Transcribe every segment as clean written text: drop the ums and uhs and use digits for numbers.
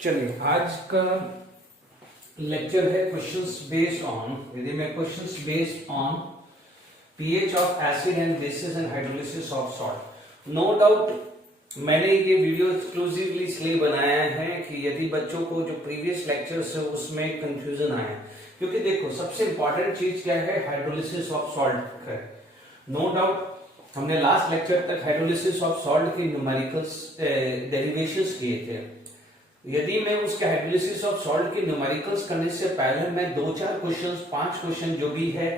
चलिए आज का लेक्चर है क्वेश्चंस बेस्ड ऑन, यदि मैं questions based on pH of acid and bases and hydrolysis of salt. No doubt मैंने ये वीडियो एक्सक्लूसिवली इसलिए बनाया है कि यदि बच्चों को जो प्रीवियस लेक्चर्स है उसमें कंफ्यूजन आया, क्योंकि देखो सबसे इंपॉर्टेंट चीज क्या है, हाइड्रोलिसिस ऑफ सॉल्ट है। नो डाउट हमने लास्ट लेक्चर तक हाइड्रोलिसिस ऑफ सॉल्ट के न्यूमेरिकल्स डेरिवेशंस किए थे। यदि मैं उसके हाइड्रोलिसिस ऑफ सॉल्ट के न्यूमेरिकल्स करने से पहले मैं 2-4 क्वेश्चंस 5 क्वेश्चन जो भी है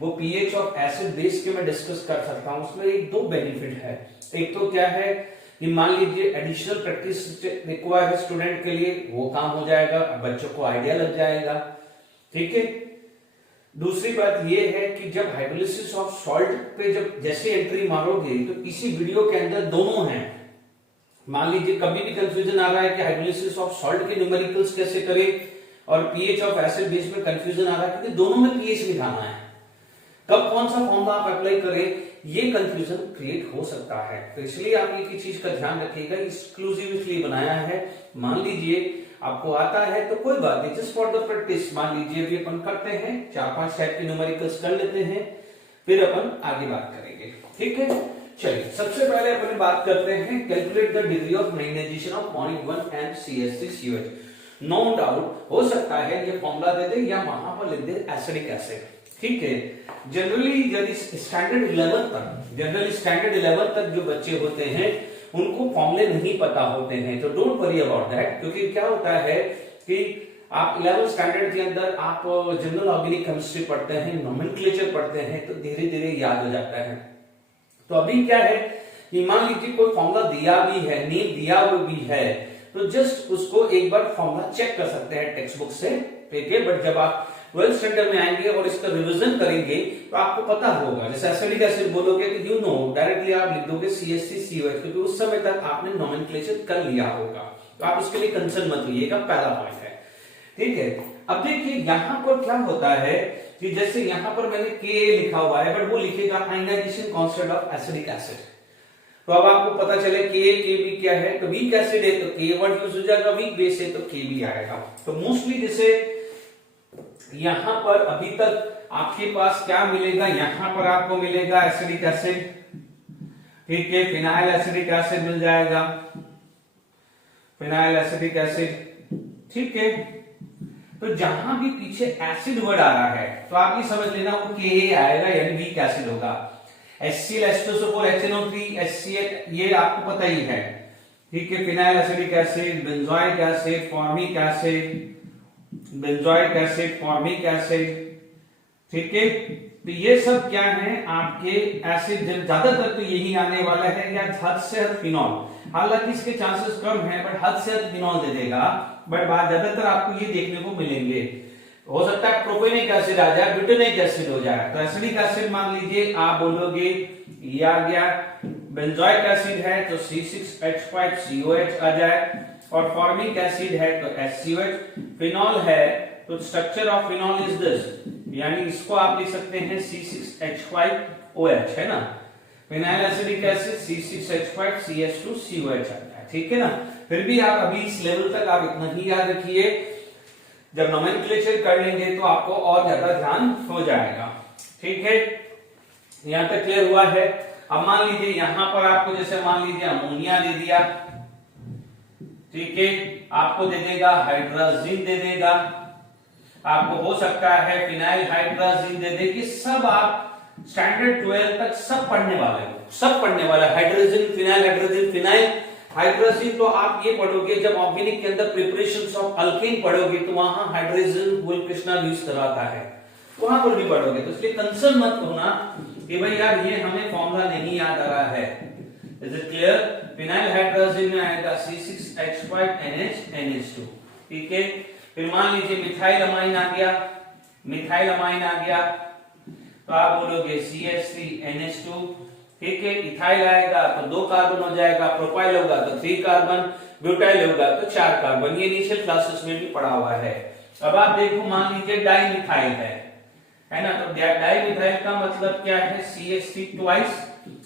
वो पीएच ऑफ एसिड बेस के मैं डिस्कस कर सकता हूं। उसमें एक दो बेनिफिट है। एक तो क्या है कि मान लीजिए एडिशनल प्रैक्टिस रिक्वायर है स्टूडेंट के लिए, वो काम हो जाएगा, बच्चों को आइडिया लग जाएगा। ठीक है। दूसरी बात ये है कि जब हाइड्रोलिसिस ऑफ सॉल्ट पे जब जैसे एंट्री मारोगे तो इसी वीडियो के अंदर दोनों हैं। मान लीजिए कभी भी कंफ्यूजन आ रहा है कि हाइड्रोलिसिस ऑफ सॉल्ट के न्यूमेरिकल्स कैसे करें और पीएच ऑफ एसिड बेस में कंफ्यूजन आ रहा है क्योंकि दोनों में पीएच निकालना है, कब कौन सा फॉर्मूला आप अप्लाई करें, ये कंफ्यूजन क्रिएट हो सकता है। तो इसलिए आप एक चीज का ध्यान रखिएगा, एक्सक्लूसिव इसलिए बनाया है। मान लीजिए आपको आता है तो कोई बात नहीं, जस्ट फॉर द प्रैक्टिस मान लीजिए अभी अपन करते हैं 4-5 सेट के न्यूमेरिकल्स कर लेते हैं, फिर अपन आगे बात करेंगे। ठीक है। चलिए सबसे पहले अपन बात करते हैं calculate the degree of magnetization of molecule and CH3COH। No doubt हो सकता है ये फॉर्मूला दे दे या वहां पर लिख दे एसिडिक एसिड। ठीक है। जनरली यदि स्टैंडर्ड 11 तक जो बच्चे होते हैं उनको फॉर्मूले नहीं पता होते हैं, तो डोंट वरी अबाउट दैट। क्योंकि क्या होता है कि आप 11 स्टैंडर्ड के अंदर आप जनरल ऑर्गेनिक केमिस्ट्री पढ़ते हैं, नोमेनक्लेचर पढ़ते हैं, तो धीरे धीरे याद हो जाता है। तो अभी क्या है कि मान लीजिए कोई फॉर्मूला दिया भी है, नेम दिया हुआ भी है, तो जस्ट उसको एक बार फॉर्मूला चेक कर सकते हैं टेक्स्ट बुक से। ठीक है। बट जब आप 12th स्टैंडर्ड में आएंगे और इसका रिवीजन करेंगे तो आपको पता होगा। जैसे एसिडिक एसिड बोलोगे कि यू नो डायरेक्टली आप लिख दोगे CH3COH, क्योंकि उस समय तक आपने नोमेनक्लेचर कर लिया होगा, तो आप उसके लिए कंसर्न मत होइएगा, पहला पॉइंट है। ठीक है। अब देखिए यहां पर क्या होता है कि जैसे यहां पर मैंने Ka लिखा हुआ है, बट वो लिखेगा ionisation constant of acidic acid. तो अब आपको पता चले Kb क्या है, तो वीक एसिड है तो K वर्ड यूज हो जाएगा, वीक बेस है तो Kb आएगा। तो मोस्टली जैसे यहां पर अभी तक आपके पास क्या मिलेगा, यहां पर आपको मिलेगा एसिडिक एसिड। ठीक है। फिनाइल एसिडिक एसिड मिल जाएगा, फिनाइल एसिडिक एसिड। ठीक है। तो जहां भी पीछे एसिड वर्ड आ रहा है तो आप ये समझ लेना वो Ka आएगा, यानी वीक एसिड होगा। HCl H2SO4 HNO3 HCl ये आपको पता ही है। ठीक है। Phenyl acidic acid, benzoic acid, formic acid, benzoic acid, formic acid. ठीक है। तो ये सब क्या है आपके एसिड, ज्यादातर तो यही आने वाला है, या हद से हद फिनॉल। हालांकि इसके चांसेस कम है, बट हद से हद फिनॉल दे देगा। बट ज्यादातर आपको ये देखने को मिलेंगे। हो सकता है प्रोपेनिक एसिड आ जाए, ब्यूटेनिक एसिड हो जाए। तो एसिडिक एसिड मान लीजिए आप बोलोगे ये आ गया, बेंजोइक एसिड है तो C6H5COH आ जाए, और फॉर्मिक एसिड है तो HCOH। फिनॉल है तो structure of phenol is this, यानी इसको आप लिख सकते हैं C6H5OH, है ना। फिनाइल एसिडिक एसिड C6H5CH2COH आता है। ठीक है ना। फिर भी आप अभी इस लेवल तक आप इतना ही याद रखिए, जब नोमेनक्लेचर कर लेंगे तो आपको और ज्यादा ध्यान हो जाएगा। ठीक है। यहां तक क्लियर हुआ है। अब मान लीजिए यहां पर आपको जैसे मान लीजिए अमोनिया दे दिया, ठीक है, आपको दे देगा हाइड्रोजन दे देगा, आपको हो सकता है फिनाइल हाइड्रोजन दे दे, कि सब आप स्टैंडर्ड 12 तक सब पढ़ने वाले हो, सब पढ़ने वाला हाइड्रोजन फिनाइल हाइड्रोजन। तो आप ये पढ़ोगे जब ऑर्गेनिक के अंदर प्रिपरेशंस ऑफ अल्केन पढ़ोगे तो वहां हाइड्रोजन वुल कृष्णा यूज कराता है, वहां पर भी पढ़ोगे। तो इसलिए कंसर्न मत होना कि भाई यार ये हमें फॉर्मूला नहीं याद आ रहा है। Is it clear. Phenyl hydrogen में आएगा C6H5NH2। ठीक है। फिर मान लीजिए मिथाइल अमाइन आ गया, तो आप बोलोगे CH3NH2। ठीक है। इथाइल आएगा तो 2 कार्बन हो जाएगा, प्रोपाइल होगा तो 3 कार्बन, ब्यूटाइल होगा तो 4 कार्बन। ये इनिशियल क्लासेस में भी पढ़ा हुआ है। अब आप देखो मान लीजिए डाइमिथाइल है ना, तो डाइमिथाइल का मतलब क्या है, CH3 ट्वाइस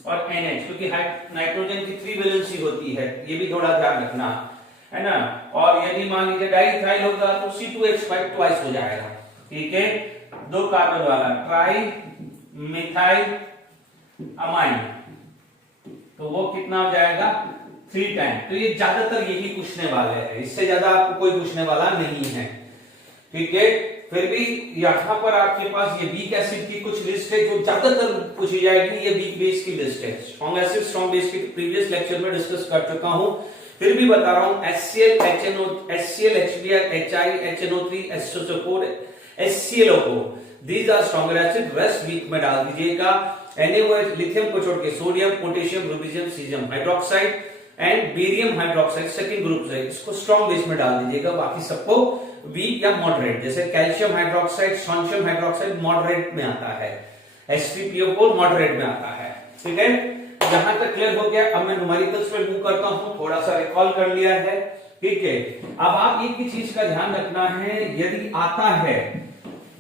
और NH, क्योंकि नाइट्रोजन की 3 वैलेंसी होती है, ये भी थोड़ा ध्यान रखना। है ना। और यदि मान लीजिए डाइइथाइल होगा तो C2H5 ट्वाइस हो जाएगा, ठीक है, 2 कार्बन वाला ट्राई मिथाइल अमाइन, तो वो कितना हो जाएगा 3 टाइम। तो ये ज्यादातर यही पूछने वाले हैं, इससे ज्यादा आपको कोई पूछने वाला नहीं है, ठीक है। फिर भी यहाँ पर आपके पास ये वीक एसिड की कुछ लिस्ट है जो ज्यादातर पूछी जाएगी, ये वीक बेस की लिस्ट है। स्ट्रॉन्ग एसिड स्ट्रॉन्ग बेस की प्रीवियस लेक्चर में डिस्कस कर चुका हूं, फिर भी बता रहा हूं। HCl, HNO, HCl, HBr, HI, HNO3, SO4, HClO4, these are stronger acid, rest weak में डाल दीजिएगा। NaOH लिथियम को छोड़ के sodium, potassium, rubidium, caesium hydroxide and barium hydroxide second group है, इसको स्ट्रॉन्ग बेस में डाल दीजिएगा। बाकी सबको वीक या मॉडरेट, जैसे calcium hydroxide, sodium hydroxide moderate में आता है, H3PO4 मॉडरेट में आता है, ठीक है। जहां तक क्लियर हो गया, अब मैं न्यूमेरिकल्स में मूव करता हूं, थोड़ा सा रिकॉल कर लिया है, ठीक है। अब आप एक ही चीज का ध्यान रखना है, यदि आता है,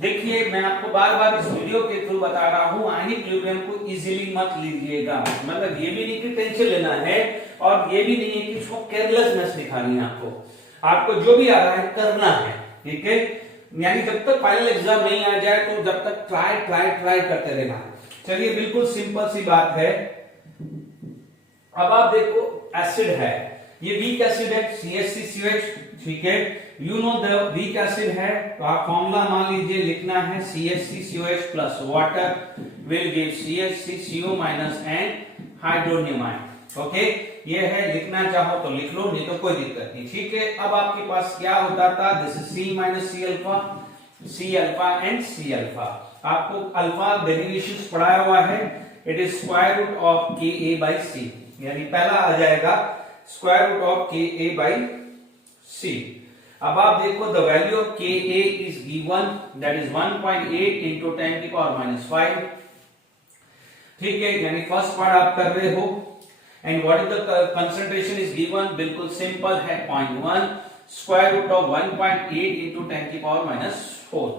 देखिए मैं आपको बार बार इस वीडियो के थ्रू बता रहा हूं, आयनिक इक्विलिब्रियम को इजीली मत लीजिएगा, मतलब ये भी नहीं कि टेंशन लेना है और ये भी नहीं है कि इसको केयरलेसनेस दिखानी है। आपको जो भी आ रहा है करना है, ठीक है। यानी जब तक फाइनल एग्जाम नहीं आ जाए तो जब तक ट्राई ट्राई ट्राई करते रहना। चलिए बिल्कुल सिंपल सी बात है। अब आप देखो एसिड है, ये वीक एसिड है CH3COH, ठीक है, you know the weak acid है, तो आप फॉर्मूला मान लीजिए लिखना है CH3COH plus water will give CH3CO minus and hydronium ion, okay. ये है, लिखना चाहो तो लिख लो, नहीं तो कोई दिक्कत नहीं, ठीक है। अब आपके पास क्या होता था, this is C minus C alpha, C alpha and C alpha. आपको अल्फा डेरिवेशंस पढ़ाया हुआ है, it is square root of Ka by C, यानी पहला आ जाएगा square root of Ka by C। अब आप देखो the value of Ka is given, that is 1.8 into 10 की पावर माइनस 5, ठीक है, यानी फर्स्ट पार्ट आप कर रहे हो। And what is the concentration is given, बिल्कुल सिंपल है 0.1 स्क्वायर रूट ऑफ 1.8 इंटू 10 की पावर माइनस 4,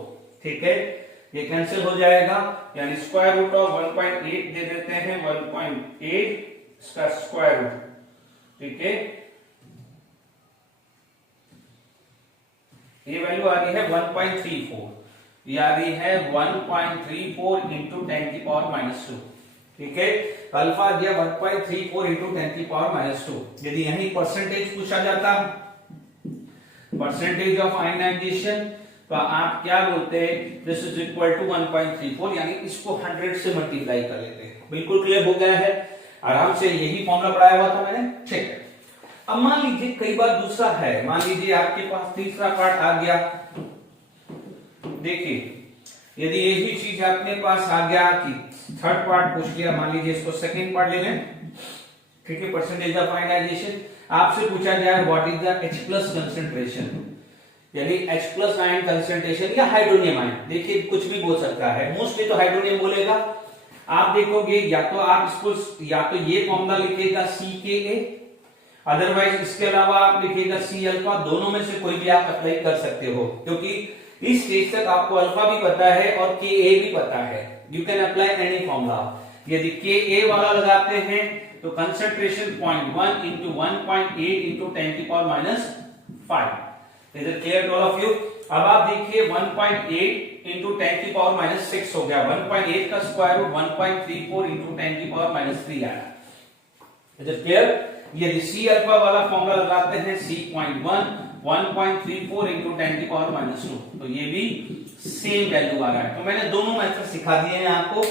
ठीक है, ये कैंसिल हो जाएगा, यानी स्क्वायर रूट ऑफ 1.8 दे देते हैं, 1.8 इसका स्क्वायर रूट, ठीक है, ये वैल्यू आ रही है 1.34, ये आ रही है 1.34 इंटू 10 की पावर माइनस 2, ठीक है। अल्फा दिया 1.34 इंटू 10 की पावर माइनस 2। यदि यही परसेंटेज पूछा जाता, परसेंटेज ऑफ आयनाइजेशन, तो आप क्या बोलते हैं, दिस इज इक्वल टू 1.34, यानी इसको 100 से मल्टीप्लाई कर लेते हैं। बिल्कुल क्लियर हो गया है, आराम से, यही फॉर्मूला पढ़ाया हुआ था मैंने, ठीक है। अब मान लीजिए कई बार दूसरा है, मान लीजिए आपके पास तीसरा पार्ट आ गया, देखिए यदि यही चीज अपने पास आ गया कि थर्ड पार्ट पूछ लिया, मान लीजिए इसको सेकेंड पार्ट ले लें, ठीक है, परसेंटेज ऑफ आयनाइजेशन, आपसे पूछा जाए what is the H plus concentration, यानी H प्लस आयन कंसेंट्रेशन या हाइड्रोनियम आयन, देखिए कुछ भी बोल सकता है, मोस्टली तो हाइड्रोनियम बोलेगा। आप देखोगे या तो आप इसको, या तो ये फॉर्मूला लिखिएगा CKa, अदरवाइज इसके अलावा आप लिखिएगा C अल्फा, दोनों में से कोई भी आप अप्लाई कर सकते हो, क्योंकि इस स्टेज तक आपको अल्फा भी पता है और Ka भी पता है, you can apply any formula. यदि Ka वाला लगाते हैं तो कंसंट्रेशन 0.1 इंटू 1.8 इंटू 10 की power minus 5, is it clear to all of you. अब आप देखिए 1.8 इंटू 10 की पावर माइनस 6 हो गया, 1.8 का स्क्वायर रूट 1.34 इंटू 10 की पावर माइनस 3 आया, इज इट क्लियर। यदि C अल्फा वाला फॉर्मूला लगाते हैं C.1 1.34 इंटू 10 की पावर माइनस 2, तो ये भी सेम वैल्यू आ रहा है। तो मैंने दोनों मेथड सिखा दिए हैं आपको,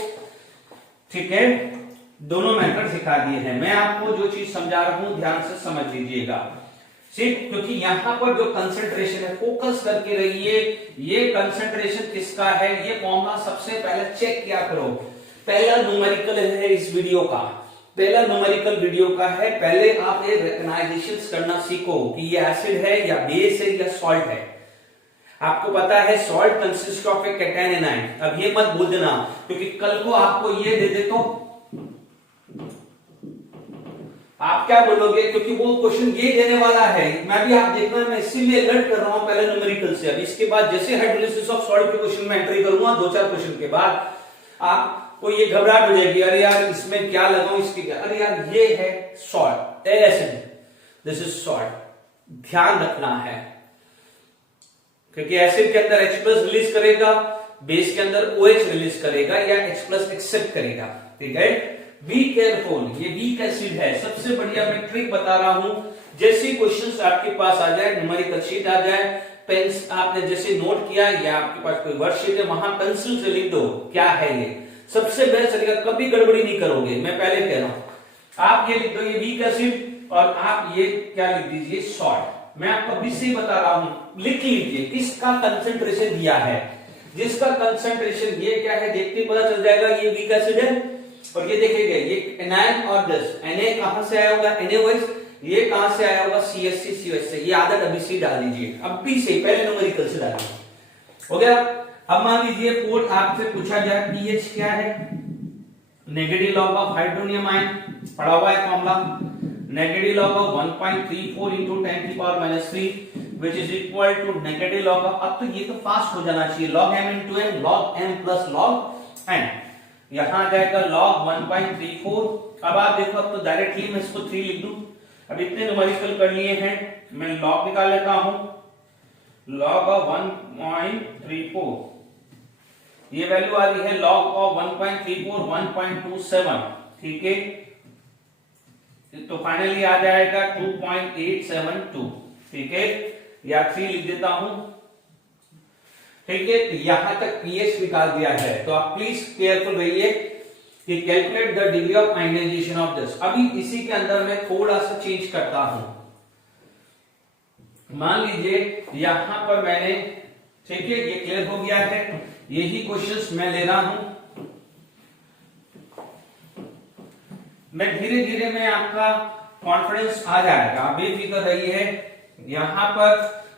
ठीक है, दोनों मेथड सिखा दिए हैं। मैं आपको जो चीज समझा रहा हूं ध्यान से समझ लीजिएगा, सिर्फ क्योंकि यहां पर जो कंसंट्रेशन है, फोकस करके रहिए, ये कंसंट्रेशन किसका है, ये फॉर्मूला सबसे पहले चेक किया करो। पहला न्यूमेरिकल है इस वीडियो का, पहला न्यूमेरिकल वीडियो का है, पहले आप ये रिकॉग्नाइजेशंस करना सीखो कि ये एसिड है या बेस है या सॉल्ट है। आपको पता है salt consist of A cation anion, अब ये मत भूल देना, क्योंकि कल को आपको ये दे दे तो आप क्या बोलोगे, क्योंकि वो क्वेश्चन ये देने वाला है। मैं भी आप देखना, मैं इसीलिए अलर्ट कर रहा हूं पहले न्यूमेरिकल से। अब इसके बाद जैसे हाइड्रोलिसिस ऑफ सॉल्ट के क्वेश्चन में एंट्री करूंगा 2-4 क्वेश्चन के बाद, आपको ये घबराहट हो जाएगी, अरे यार इसमें क्या लगाऊं, इसके क्या, अरे यार ये है salt, acid, this is salt, ध्यान रखना है, क्योंकि एसिड के अंदर H+ रिलीज करेगा, बेस के अंदर OH रिलीज करेगा या H+ एक्सेप्ट करेगा, ठीक है। बी केयरफुल, ये वीक एसिड है। सबसे बढ़िया मैं ट्रिक बता रहा हूं, जैसे क्वेश्चंस आपके पास आ जाए, न्यूमेरिकल शीट आ जाए, पेंस आपने जैसे नोट किया या आपके पास कोई वर्कशीट है, वहां पेंसिल से लिख दो क्या है ये। सबसे बेस्ट तरीका, कभी गड़बड़ी नहीं करोगे, मैं पहले कह रहा हूं। आप ये लिख दो ये वीक एसिड और आप ये क्या लिख दीजिए सॉल्ट। मैं आपको अभी से बता रहा हूं, लिख लीजिए किसका कंसेंट्रेशन दिया है। जिसका कंसेंट्रेशन ये क्या है देखते पता चल जाएगा ये वीक एसिड है। और ये देखेंगे ये एनायन और दिस Na कहां से आया होगा, NaOH, ये कहां से आया होगा CH3 COH से। ये आदत अभी से डाल दीजिए, अभी से, पहले न्यूमेरिकल से डालिए, हो गया। अब मान लीजिए फोर्थ आपसे पूछा जाए पीएच क्या है, negative log of hydronium ion पड़ा हुआ है formula, negative log of 1.34 into 10⁻³ which is equal to negative log of, अब तो ये तो फास्ट हो जाना चाहिए, log m into n, log m plus log n, यहां आ जाएगा log 1.34। अब आप देखो, अब तो डायरेक्टली मैं इसको 3 लिख दूं। अब इतने न्यूमेरिकल कर लिए हैं, मैं log निकाल लेता हूं, log of 1.34, ये वैल्यू आ रही है log of 1.34 1.27, ठीक है। तो फाइनली आ जाएगा 2.872, ठीक है, या 3 लिख देता हूं, ठीक है। तो यहां तक पीएच निकाल दिया है। तो आप प्लीज केयरफुल रहिए कि calculate the degree of ionisation of this. अभी इसी के अंदर मैं थोड़ा सा चेंज करता हूं। मान लीजिए यहां पर मैंने, ठीक है, ये क्लियर हो गया है, यही क्वेश्चंस मैं ले रहा हूं। मैं धीरे धीरे में आपका कॉन्फिडेंस आ जाएगा, आप बेफिक्र रहिए। यहां पर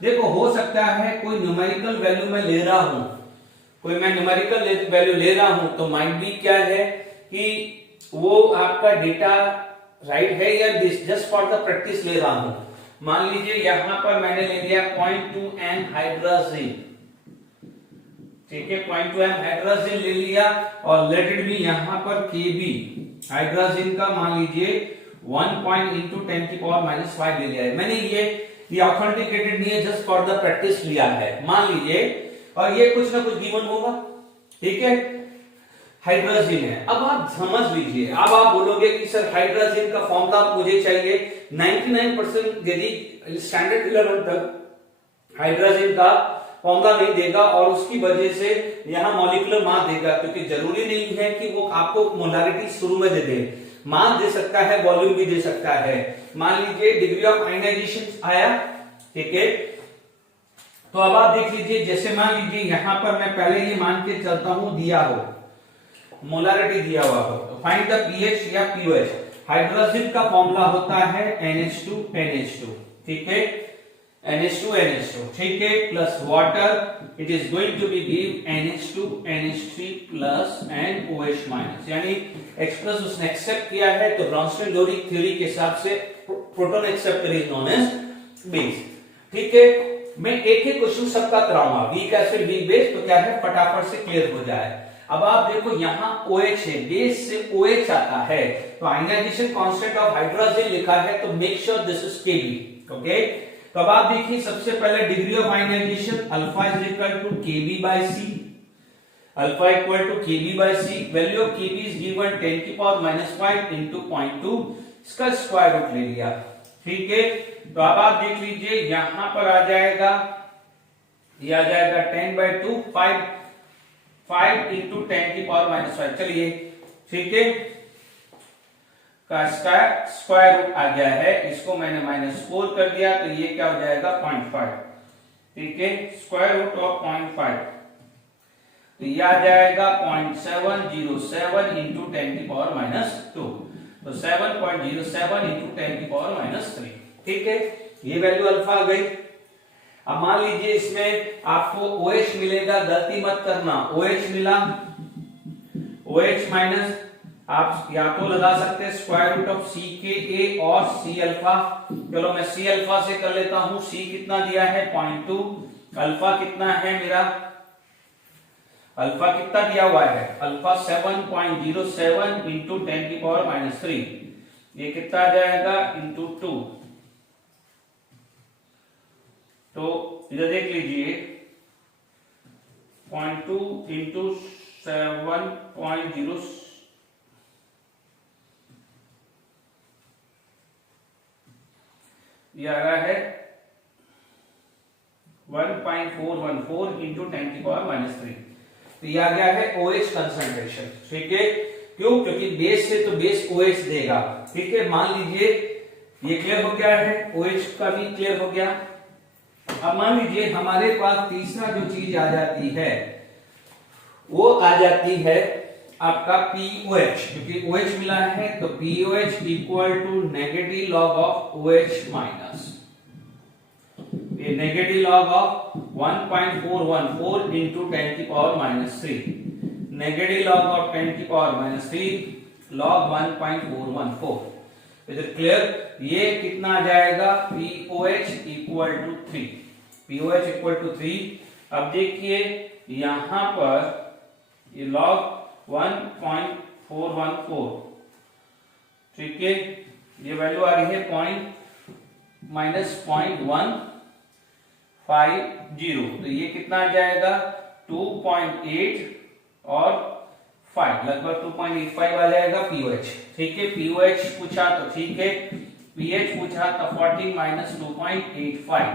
देखो, हो सकता है कोई न्यूमेरिकल वैल्यू मैं ले रहा हूं, कोई मैं न्यूमेरिकल वैल्यू ले रहा हूं, तो माइट बी क्या है कि वो आपका डेटा राइट है या जस्ट फॉर द प्रैक्टिस ले रहा हूं। मान लीजिए यहां पर मैंने ले लिया 0.2 m हाइड्रोजन, ठीक है, 0.2 m हाइड्रोजन ले लिया, और लेट इट बी यहां पर Kb हाइड्रोजन का मान लीजिए 1 × 10⁻⁵ ले लिया है मैंने। ये ऑथेंटिकेटेड नहीं है, जस्ट फॉर द प्रैक्टिस लिया है, मान लीजिए, और ये कुछ ना कुछ गिवन होगा, ठीक है, हाइड्रोजन है। अब आप समझ लीजिए, अब आप बोलोगे कि सर हाइड्रोजन का फॉर्मूला मुझे चाहिए। 99% यदि स्टैंडर्ड 11 तक हाइड्रोजन का फॉर्मूला नहीं देगा और उसकी वजह से यहां मॉलिक्यूलर मास देगा, क्योंकि जरूरी नहीं है कि वो आपको मोलारिटी शुरू में दे दे, मास दे सकता है, वॉल्यूम भी दे सकता है। मान लीजिए डिग्री ऑफ आयनाइजेशन आया, ठीक है। तो अब आप देख लीजिए, जैसे मान लीजिए यहां पर मैं पहले ये मान के चलता हूं दिया हो, मोलारिटी दिया हुआ हो, तो फाइंड द पीएच या पीओएच। हाइड्रोजन का फॉर्मूला होता है NH2 NH2, ठीक है, NH2 NH2, ठीक है, plus water, it is going to be give NH2 NH3 plus NOH minus, यानी H+ उसने एक्सेप्ट किया है, तो ब्राउनस्टीन-डोरिक थ्योरी के हिसाब से proton acceptor is known as base, ठीक है। मैं एक ही क्वेश्चन सबका कराऊंगा, वीक एसिड वीक बेस, तो क्या है फटाफट से क्लियर हो जाए। अब आप देखो यहां OH है, बेस से OH आता है, तो आयनाइजेशन कांस्टेंट ऑफ हाइड्रोजन लिखा है, तो make sure this is Kb, okay. तो अब आप देखिए, सबसे पहले degree of ionisation alpha is equal to Kb/c, alpha equal to Kb/c, value of Kb is given 10⁻⁵ into 0.2, इसका स्क्वायर रूट ले लिया, ठीक है। तो अब आप देख लीजिए यहां पर आ जाएगा, ये आ जाएगा 10/2, 5 into 10⁻⁵, चलिए, ठीक है, का स्क्वायर रूट आ गया है, इसको मैंने -4 कर दिया, तो ये क्या हो जाएगा 0.5, ठीक है, स्क्वायर रूट ऑफ 0.5, तो ये आ जाएगा 0.707 into 10⁻², तो 7.07 into 10⁻3, ठीक है, ये वैल्यू अल्फा आ गई। अब मान लीजिए इसमें आपको OH मिलेगा, गलती मत करना, OH मिला, OH माइनस आप या तो लगा सकते हैं स्क्वायर रूट ऑफ CKa और C अल्फा। चलो मैं C अल्फा से कर लेता हूं, C कितना दिया है 0.2, अल्फा कितना है मेरा, अल्फा कितना दिया हुआ है, अल्फा 7.07 into 10⁻3, ये कितना आ जाएगा into 2, तो इधर देख लीजिए 0.2 इंटू 7.0 ये आ रहा है 1.414 इंटू 10⁻³ तो ये आ गया है OH कंसंट्रेशन। ठीक है, क्यों? क्योंकि बेस से तो बेस OH देगा। ठीक है, मान लीजिए ये क्लियर हो गया है, OH का भी क्लियर हो गया। अब मान लीजिए हमारे पास तीसरा जो चीज आ जाती है वो आ जाती है आपका POH, क्योंकि OH मिला है तो POH equal to negative log of OH minus ये negative log of 1.414 into 10⁻³ negative log of 10⁻³ log 1.414। इधर क्लियर? ये कितना आ जाएगा? POH equal to 3। POH equal to 3। अब देखिए यहां पर ये लॉग 1.414, ठीक है, ये वैल्यू आ रही है -0.150 तो ये कितना आ जाएगा? 2.8 और 5 लगभग 2.85 आ जाएगा POH। ठीक है, POH पूछा तो ठीक है, pH पूछा तो 40 - 2.85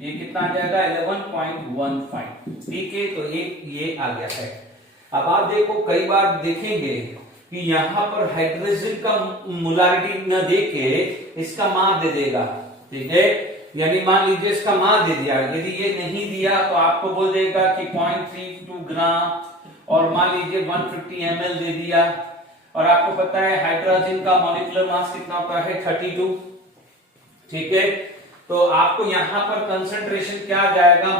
ये कितना आ जाएगा? 11.15। ठीक है, तो ये आ गया है। अब आप देखो कई बार देखेंगे कि यहां पर हाइड्रोजन का मोलारिटी न देके इसका मास दे देगा। ठीक है, यानी मान लीजिए इसका मास दे दिया, यदि ये नहीं दिया तो आपको बोल देगा कि 0.32 ग्राम और मान लीजिए 150 ml दे दिया। और आपको पता है हाइड्रोजन का मॉलिक्यूलर मास कितना होता है? 32। ठीक है, तो आपको यहां पर कंसंट्रेशन क्या आ जाएगा?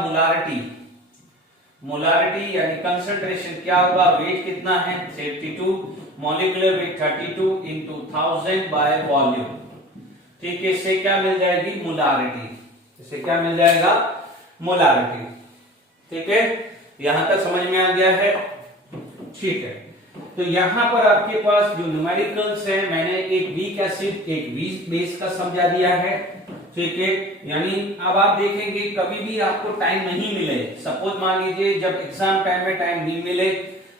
मोलारिटी यानी कंसंट्रेशन क्या होगा? वेट कितना है? 72, molecular weight 32 into 1000 by volume. ठीक है, इससे क्या मिल जाएगी? मोलारिटी। इससे क्या मिल जाएगा? मोलारिटी। ठीक है, यहां तक समझ में आ गया है? ठीक है, तो यहां पर आपके पास जो न्यूमेरिकल्स है मैंने एक वीक एसिड एक वीक बेस का समझा दिया है। ठीक है, यानी अब आप देखेंगे कभी भी आपको टाइम नहीं मिले, सपोज मान लीजिए जब एग्जाम टाइम में टाइम नहीं मिले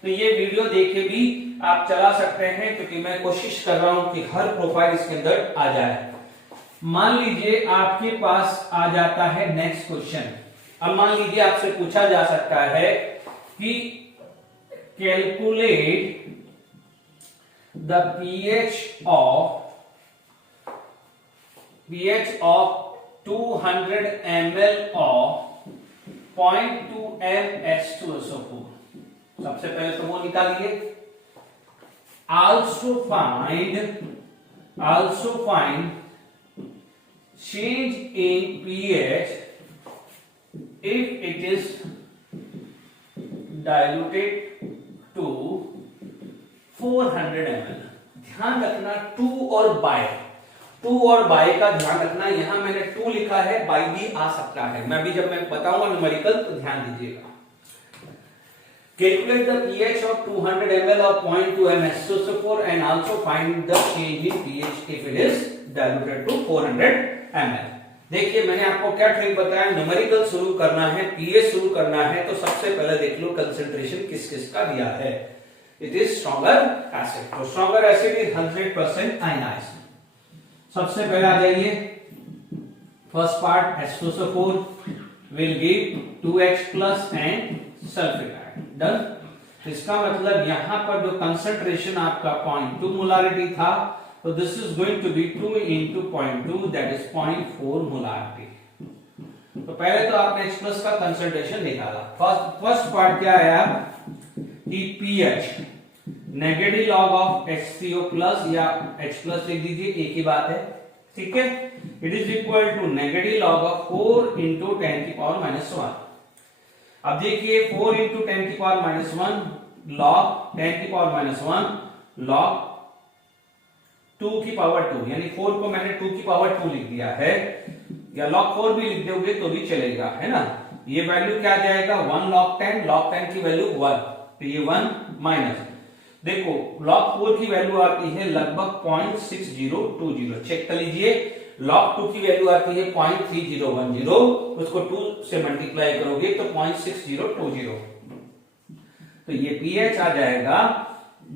तो ये वीडियो देखे भी आप चला सकते हैं, क्योंकि मैं कोशिश कर रहा हूं कि हर प्रोफाइल इसके अंदर आ जाए। मान लीजिए आपके पास आ जाता है नेक्स्ट क्वेश्चन। अब मान लीजिए आपसे पूछा जा सकता है कि calculate the pH of 200 ml of 0.2 m H2SO4। सबसे पहले तो वो निकालिए। Also find change in pH if it is diluted to 400 ml। ध्यान रखना टू और बाय का ध्यान रखना। यहां मैंने टू लिखा है, बाय भी आ सकता है। मैं जब बताऊंगा न्यूमेरिकल तो ध्यान दीजिएगा। Calculate the pH of 200 ml of 0.2 m H2SO4 and also find the change in pH if it is diluted to 400 ml। देखिए मैंने आपको क्या ट्रिक बताया, न्यूमेरिकल शुरू करना है, pH शुरू करना है, तो सबसे पहले देख लो कंसंट्रेशन किस किस का दिया है। इट इज स्ट्रॉन्गर एसिड, तो स्ट्रॉन्गर एसिड इज 100% आयनाइज्ड। सबसे पहले आ जाइए, first part H2SO4 will give 2H plus and sulphuric ion. Done. इसका मतलब यहां पर जो कंसंट्रेशन आपका 0.2 मोलारिटी था, तो this is going to be 2 into 0.2 that is 0.4 molarity. तो पहले तो आपने H प्लस का कंसंट्रेशन निकाला। फर्स्ट पार्ट क्या आया कि pH negative log of HCO plus या H प्लस लिख दीजिए, एक ही बात है। ठीक है, it is equal to negative log of 4 into 10⁻⁻1। अब देखिए 4 into 10⁻⁻1 log 10⁻⁻1 log 2 की पावर 2, यानी 4 को मैंने 2 की पावर 2 लिख दिया है, या log 4 भी लिख दोगे तो भी चलेगा, है ना। ये वैल्यू क्या आ जाएगा? 1 log 10 की वैल्यू 1, तो ये 1 माइनस देखो log 4 की वैल्यू आती है लगभग 0.6020, चेक कर लीजिए। log 2 की वैल्यू आती है 0.3010, उसको 2 से मल्टीप्लाई करोगे तो 0.6020, तो ये pH आ जाएगा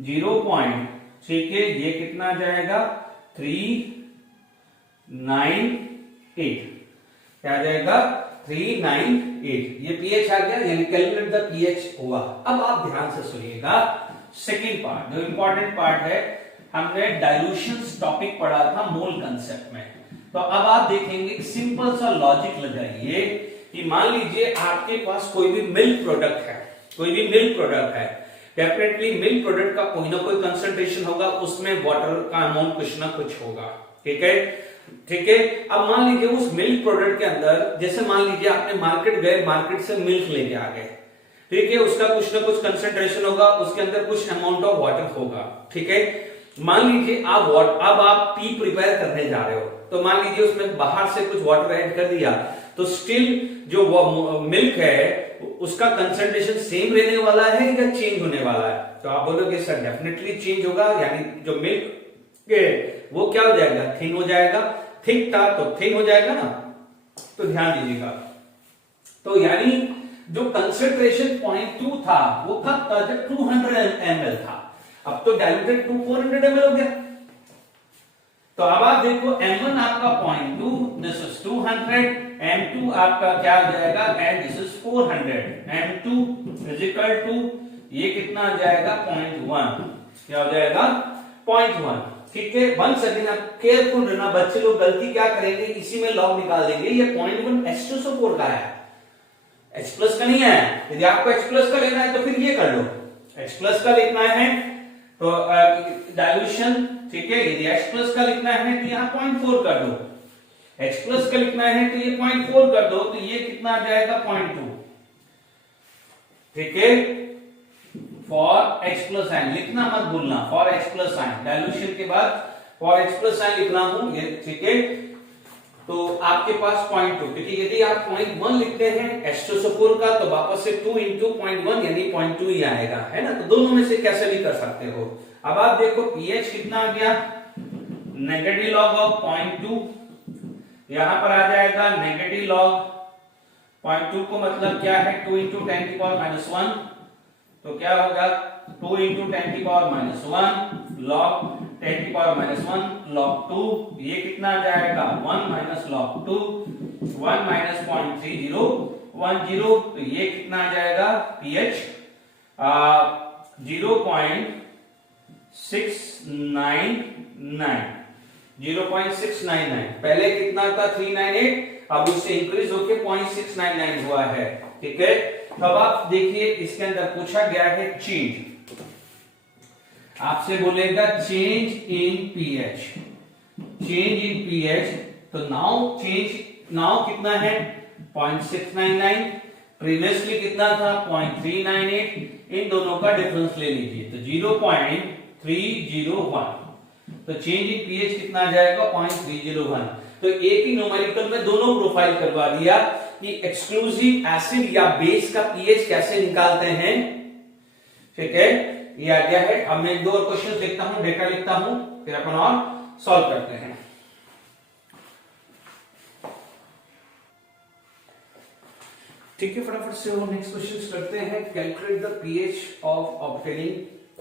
0. ठीक है, ये कितना आ जाएगा 398, क्या आ जाएगा 398, ये pH आ गया, यानी कैलकुलेट द pH हुआ। अब आप ध्यान से सुनिएगा, सेकेंड पार्ट जो इंपॉर्टेंट पार्ट है, हमने डाइल्यूशंस टॉपिक पढ़ा था मोल कंसेप्ट में। तो अब आप देखेंगे सिंपल सा लॉजिक लगाइए कि मान लीजिए आपके पास कोई भी मिल्क प्रोडक्ट है, डेफिनेटली मिल्क प्रोडक्ट का कोई ना कोई कंसंट्रेशन होगा, उसमें वाटर का अमाउंट कुछ ना कुछ होगा। ठीक है, अब मान लीजिए उस मिल्क प्रोडक्ट के अंदर, जैसे मान लीजिए आपने मार्केट गए, मार्केट से मिल्क लेके आ गए, ठीक है, उसका कुछ ना कुछ कंसंट्रेशन होगा, उसके अंदर कुछ अमाउंट ऑफ वाटर होगा। ठीक है, मान लीजिए अब आप टी प्रिपेयर करने जा रहे हो, तो मान लीजिए उसमें बाहर से कुछ वाटर ऐड कर दिया, तो स्टिल जो मिल्क है उसका कंसंट्रेशन सेम रहने वाला है या चेंज होने वाला है? तो आप बोलोगे सर डेफिनेटली चेंज होगा, यानी जो मिल्क है वो क्या हो जाएगा, थिन हो जाएगा। थिक था तो थिन हो जाएगा ना, तो ध्यान दीजिएगा। तो यानी जो कंसंट्रेशन 0.2 था वो कब था, जब 200 ml था, अब तो डाइल्यूटेड टू 400 ml हो गया। तो अब आप देखो M1 आपका 0.2, दिस इज 200, M2 आपका क्या हो जाएगा, and this is 400, M2 is equal to ये कितना आ जाएगा 0.1, क्या हो जाएगा 0.1। ठीक है, वंस अगेन आप केयरफुल रहना, बच्चे लोग गलती क्या करेंगे, इसी में लॉग निकाल देंगे, ये 0.1 H2SO4 का है, H प्लस का नहीं है। यदि आपको H प्लस का लेना है तो फिर ये कर लो, H प्लस का लिखना है तो डाइल्यूशन, ठीक है, यदि H प्लस का लिखना है तो यहाँ 0.4 कर दो, H प्लस का लिखना है तो ये 0.4 कर दो, तो ये कितना आ जाएगा 0.2। ठीक है, फॉर H प्लस साइन लिखना मत भूलना, for H plus sign, dilution के बाद फॉर H प्लस साइन लिखना हूं ये। ठीक है, तो आपके पास 0.2, क्योंकि यदि आप 0.1 लिखते हैं H2SO4 का तो वापस से 2 into 0.1 यानी 0.2 ही आएगा, है ना। तो दोनों में से कैसे भी कर सकते हो। अब आप देखो pH कितना आ गया, नेगेटिव लॉग ऑफ 0.2, यहां पर आ जाएगा नेगेटिव लॉग 0.2 को मतलब क्या है 2 into 10 की पावर -1, तो क्या होगा 2 into 10 की पावर -1 log 10 की पावर -1 log 2, ये कितना आ जाएगा 1 minus log 2, 1 minus 0.3010, तो ये कितना आ जाएगा pH 0.699, पहले कितना था 398, अब उससे इंक्रीज होके 0.699 हुआ है। ठीक है, तो अब आप देखिए इसके अंदर पूछा गया है चेंज, आपसे बोलेगा चेंज इन पीएच, तो नाउ कितना है 0.699, प्रीवियसली कितना था 0.398, इन दोनों का डिफरेंस ले लीजिए तो 0.301, तो चेंज इन पीएच कितना आ जाएगा 0.301। तो एक ही न्यूमेरिकल में दोनों प्रोफाइल करवा दिया कि एक्सक्लूसिव एसिड या बेस का पीएच कैसे निकालते हैं। ठीक है, ये आ गया है। अब मैं 2 और क्वेश्चन लिखता हूं, डेटा लिखता हूं, फिर अपन और सॉल्व करते हैं। ठीक है, फटाफट से वो नेक्स्ट क्वेश्चन करते हैं। Calculate the pH of obtaining.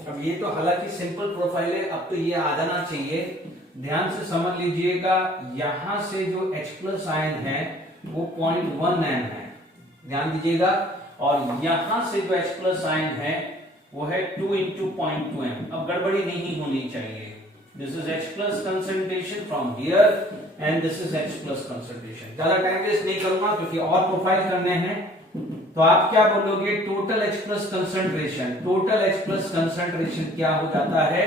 अब ये तो हालांकि सिंपल प्रोफाइल है, अब तो ये आ जाना चाहिए। ध्यान से समझ लीजिएगा, यहां से जो H प्लस आयन है वो 0.1 m है, ध्यान दीजिएगा, और यहां से जो H प्लस आयन है वो है 2 into 0.2 m। अब गड़बड़ी नहीं होनी चाहिए। This is H plus concentration from here and this is H plus concentration. ज्यादा टाइम वेस्ट नहीं करूंगा क्योंकि और प्रोफाइल करने हैं। तो आप क्या बोलोगे, टोटल H प्लस कंसंट्रेशन क्या हो जाता है,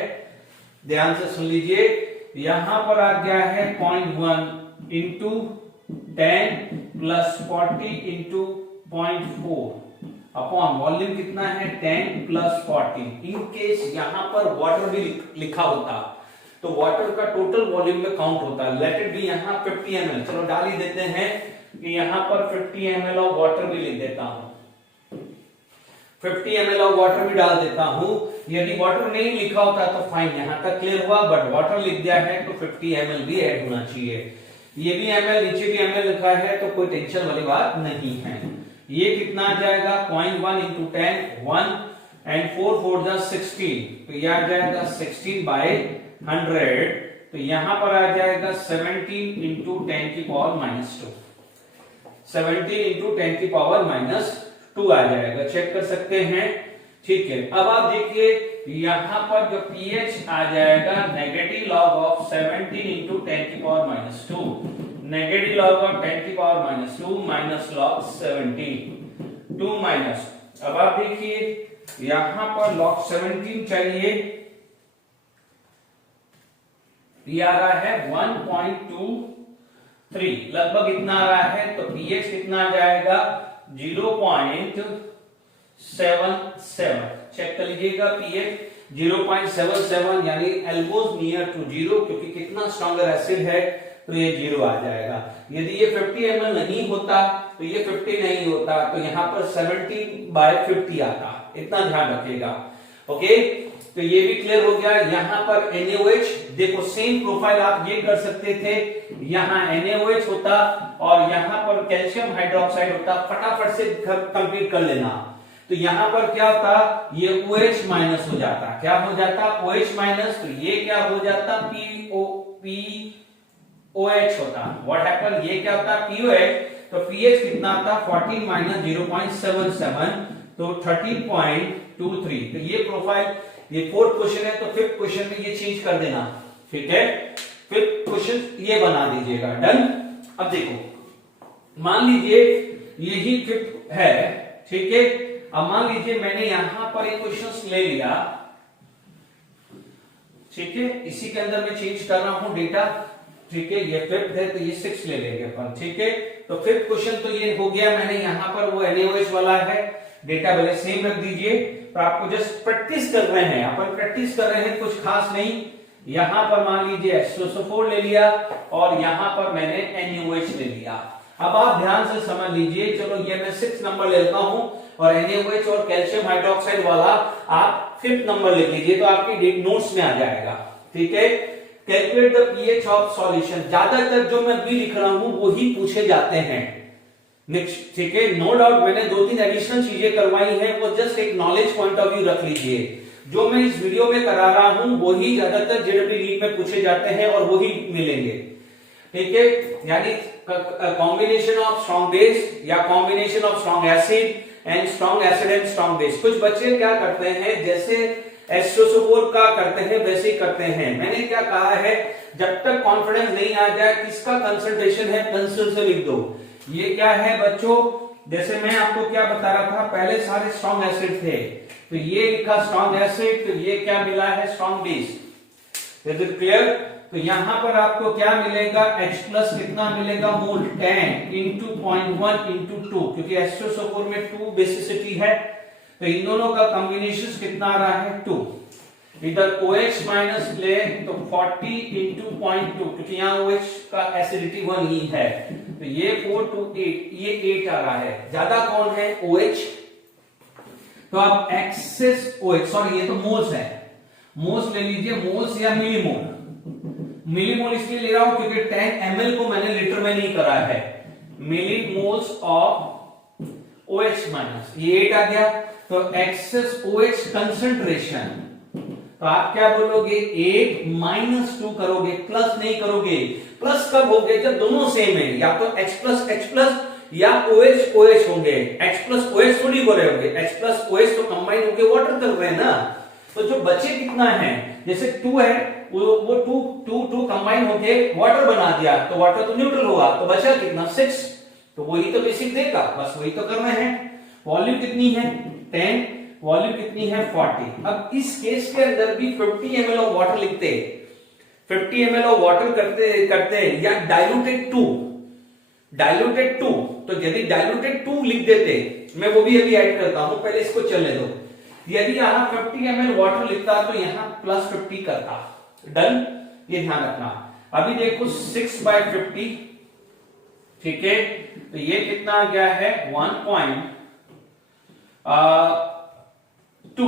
ध्यान से सुन लीजिए। यहां पर आ गया है 0.1 into 10 plus 40 into 0.4 upon volume कितना है 10 प्लस 40। इन केस यहां पर वाटर भी लिखा होता तो वाटर का टोटल वॉल्यूम में काउंट होता। लेट इट बी यहां 50 ml, चलो डाल ही देते हैं कि यहां पर 50 ml ऑफ वाटर भी लिख देता हूं। 50 ml ऑफ वाटर भी डाल देता हूं। यदि वाटर नहीं लिखा होता तो फाइन, यहां तक क्लियर हुआ, बट वाटर लिख दिया है तो 50 ml भी ऐड होना चाहिए। ये भी ml, नीचे भी ml लिखा है तो कोई टेंशन वाली बात नहीं है। ये कितना आ जाएगा 0.1 into 10 1 and 4 4 जा 16, तो ये आ जाएगा 16 by 100, तो यहां पर आ जाएगा 17 into 10 की पावर -2, 17 into 10 की पावर -2 आ जाएगा, चेक कर सकते हैं। ठीक है, अब आप देखिए यहां पर जो pH आ जाएगा नेगेटिव लॉग ऑफ 17 into 10 की पावर -2, नेगेटिव लॉग ऑफ 10 की पावर -2 माइनस लॉग 17 2 माइनस। अब आप देखिए यहां पर लॉग 17 चाहिए, ये आ रहा है 1.23, लगभग इतना आ रहा है, तो pH कितना आ जाएगा 0.77, चेक कर लीजिएगा pH 0.77 यानी एल्मोस्ट नियर टू 0, क्योंकि कितना स्ट्रॉन्गर एसिड है तो ये 0 आ जाएगा। यदि ये 50 ml नहीं होता तो ये 50 नहीं होता, तो यहां पर 70/50 आता, इतना ध्यान रखिएगा। ओके, तो ये भी क्लियर हो गया। यहां पर NaOH, देखो सेम प्रोफाइल आप ये कर सकते थे, यहां NaOH होता और यहां पर कैल्शियम हाइड्रोक्साइड होता, फटाफट से कंप्लीट कर लेना। तो यहां पर क्या होता, ये OH माइनस हो जाता, क्या हो जाता OH माइनस, तो ये क्या हो जाता POH होता। व्हाट हैपन, ये क्या होता POH, तो pH कितना आता 14 माइनस 0.77, तो 13.23। तो ये प्रोफाइल, ये फोर्थ क्वेश्चन है, तो फिफ्थ क्वेश्चन में ये चेंज कर देना, ठीक है। फिफ्थ क्वेश्चन ये बना दीजिएगा, डन। अब देखो मान लीजिए यही फिफ्थ है, ठीक है। अब मान लीजिए मैंने यहां पर एक क्वेश्चन ले लिया, ठीक है, इसी के अंदर मैं चेंज कर रहा हूं डेटा, ठीक है। ये फिफ्थ है तो ये 6 ले लेंगे अपन, ठीक है। तो फिफ्थ क्वेश्चन तो ये हो गया, मैंने यहां पर वो NaOH वाला है, डेटा वैल्यू सेम रख दीजिए, पर आपको जस्ट प्रैक्टिस कर रहे हैं, अपन प्रैक्टिस कर रहे हैं, कुछ खास नहीं। यहां पर मान लीजिए H2SO4 ले लिया और यहां पर मैंने NaOH ले लिया। अब आप ध्यान से समझ लीजिए, चलो ये मैं 6 नंबर लेता हूं और NaOH और कैल्शियम हाइड्रोक्साइड वाला आप 5th नंबर लिख लीजिए, तो आपकी नोट्स में आ जाएगा, ठीक है। Calculate the pH of solution, ज्यादातर जो मैं भी लिख रहा हूं वो ही पूछे जाते हैं, नेक्स्ट, ठीक है। नो डाउट मैंने 2-3 एडिशनल चीजें करवाई हैं, वो जस्ट एक नॉलेज पॉइंट ऑफ व्यू रख लीजिए। जो मैं इस वीडियो में करा रहा हूं वही ज्यादातर जेडब्ल्यू नीट में पूछे जाते हैं और वही मिलेंगे, ठीक है। यानी कॉम्बिनेशन ऑफ स्ट्रॉन्ग बेस या combination of strong acid and strong acid and strong base. कुछ बच्चे क्या करते हैं, जैसे H2SO4 का करते हैं वैसे ही करते हैं। मैंने क्या कहा है, जब तक कॉन्फिडेंस नहीं आ जाए किसका कंसंट्रेशन है पेंसिल से लिख दो। ये क्या है बच्चों, जैसे मैं आपको क्या बता रहा था, पहले सारे स्ट्रॉन्ग एसिड थे, तो ये लिखा स्ट्रॉन्ग एसिड, तो ये क्या मिला है strong base. Is it clear? तो यहां पर आपको क्या मिलेगा, H प्लस कितना मिलेगा मोल 10 इंटू 0.1 इंटू 2, क्योंकि H2SO4 में 2 बेसिसिटी है, तो इन दोनों का कॉम्बिनेशन कितना आ रहा है 2। इधर OH माइनस ले तो 40 इंटू 0.2, क्योंकि यहाँ OH का एसिडिटी 1 ही है, तो ये 4 to 8, ये 8 आ रहा है। ज्यादा कौन है OH, तो आप एक्सेस OH, सॉरी ये तो मोल्स है, मोल्स ले लीजिए, मोल्स या मिलीमोल। मिलीमोल इसलिए ले रहा हूं क्योंकि 10 ml को मैंने लीटर में नहीं करा है। मिलीमोल्स ऑफ OH माइनस, ये 8 आ गया, तो एक्सेस OH कंसंट्रेशन, तो आप क्या बोलोगे 8 माइनस 2 करोगे, प्लस नहीं करोगे। प्लस कब होगे, जब दोनों सेम है, या तो H प्लस या OH OH होंगे। H प्लस OH थोड़ी हो रहे होंगे, H प्लस OH तो कंबाइन होके वाटर कर रहे हैं ना। तो जो बचे कितना है, जैसे 2 है, वो 2 कंबाइन होके वाटर बना दिया, तो वाटर तो न्यूट्रल होगा, तो बचा कितना 6, तो वही तो बेसिक देगा, बस वही तो करना है। वॉल्यूम कितनी है 10, वॉल्यूम कितनी है 40। अब इस केस के अंदर भी 50 ml ऑफ वाटर लिखते, 50 ml ऑफ वाटर करते या डाइल्यूटेड 2, तो यदि डाइल्यूटेड 2 लिख देते, मैं वो भी अभी ऐड करता हूं, पहले इसको चलने दो। यदि यहां 50 ml वाटर लिखता तो यहां प्लस 50 करता, डन, ये ध्यान रखना। अभी देखो 6/50, ठीक है, तो ये कितना आ गया है 1.5 2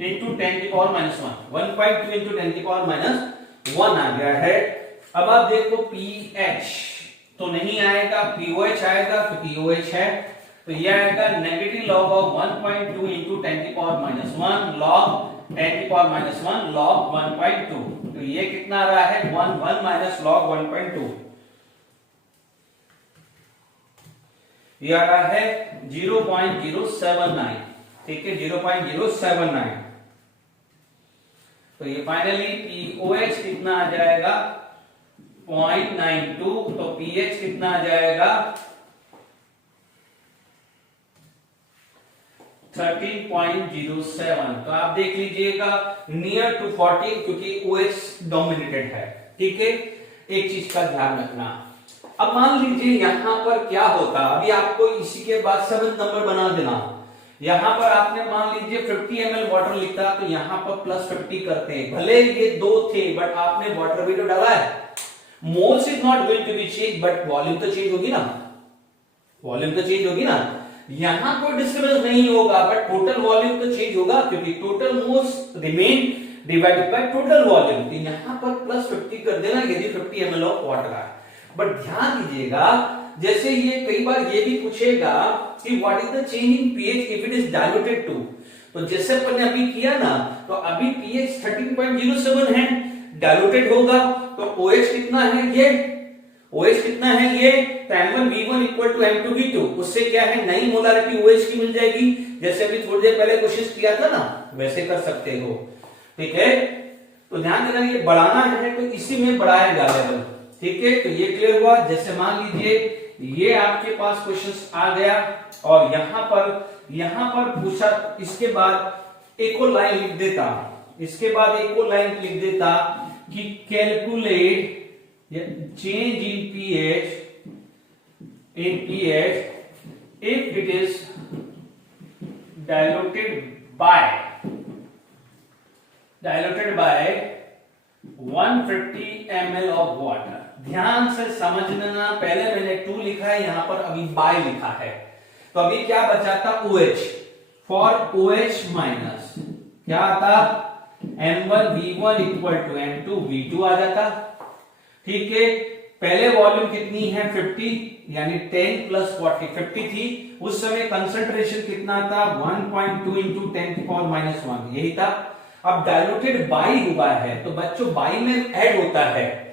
इंटू 10 की पावर माइनस 1, 1.2 इंटू 10 की पावर माइनस 1 आ गया है। अब आप देखो pH तो नहीं आएगा, pOH आएगा, तो pOH है तो ये आएगा नेगेटिव लॉग ऑफ 1.2 इंटू 10 की पावर माइनस 1 लॉग 10 की पावर माइनस 1 लॉग 1.2, तो ये कितना आ रहा है 1 माइनस लॉग 1.2, ये आ रहा है 0.079, ठीक है 0.079। तो ये फाइनली pOH कितना आ जाएगा 0.92, तो pH कितना आ जाएगा 13.07। तो आप देख लीजिएगा नियर टू 14, क्योंकि OH डोमिनेटेड है, ठीक है। एक चीज का ध्यान रखना। अब मान लीजिए यहां पर क्या होता, अभी आपको इसी के बाद 7 नंबर बना देना। यहां पर आपने मान लीजिए 50 ml वाटर लिखा, तो यहां पर प्लस 50 करते हैं, भले ये 2 थे बट आपने वाटर भी तो डाला है। Moles is not going to be change but volume तो चेंज होगी ना, वॉल्यूम तो चेंज होगी ना। यहां कोई डिस्टर्बेंस नहीं होगा बट टोटल वॉल्यूम तो चेंज होगा, क्योंकि total moles remain divided by total volume. तो यहां पर प्लस 50 कर देना यदि 50 ml ऑफ वाटर है। बट ध्यान दीजिएगा, जैसे ये कई बार ये भी पूछेगा कि what is the change in pH if it is diluted to, तो जैसे अपन ने अभी किया ना, तो अभी pH 13.07 है, डाइल्यूटेड होगा तो OH कितना है, ये OH कितना है ये, तो M1V1 इक्वल टू M2V2, उससे क्या है नई मोलारिटी OH की मिल जाएगी, जैसे अभी थोड़ी देर पहले कोशिश किया था ना, वैसे कर सकते हो, ठीक है। तो ध्यान देना ये बढ़ाना है तो इसी में बढ़ाएगा लेवल, ठीक है। तो ये क्लियर हुआ। जैसे मान लीजिए ये आपके पास क्वेश्चंस आ गया और यहां पर पूछा, इसके बाद एक और लाइन लिख देता, इसके बाद एक और लाइन लिख देता कि calculate change in pH if it is diluted by 150 ml of water। ध्यान से समझना, पहले मैंने 2 लिखा है, यहां पर अभी बाय लिखा है, तो अभी क्या बचा था OH, फॉर OH माइनस क्या आता M1V1 इक्वल टू M2V2 आ जाता, ठीक है। पहले वॉल्यूम कितनी है 50, यानी 10 प्लस 40 50 थी, उस समय कंसंट्रेशन कितना था 1.2 इंटू 10 की पावर माइनस 1, यही था। अब डाइल्यूटेड बाई हुआ है तो बच्चों बाई में ऐड होता है,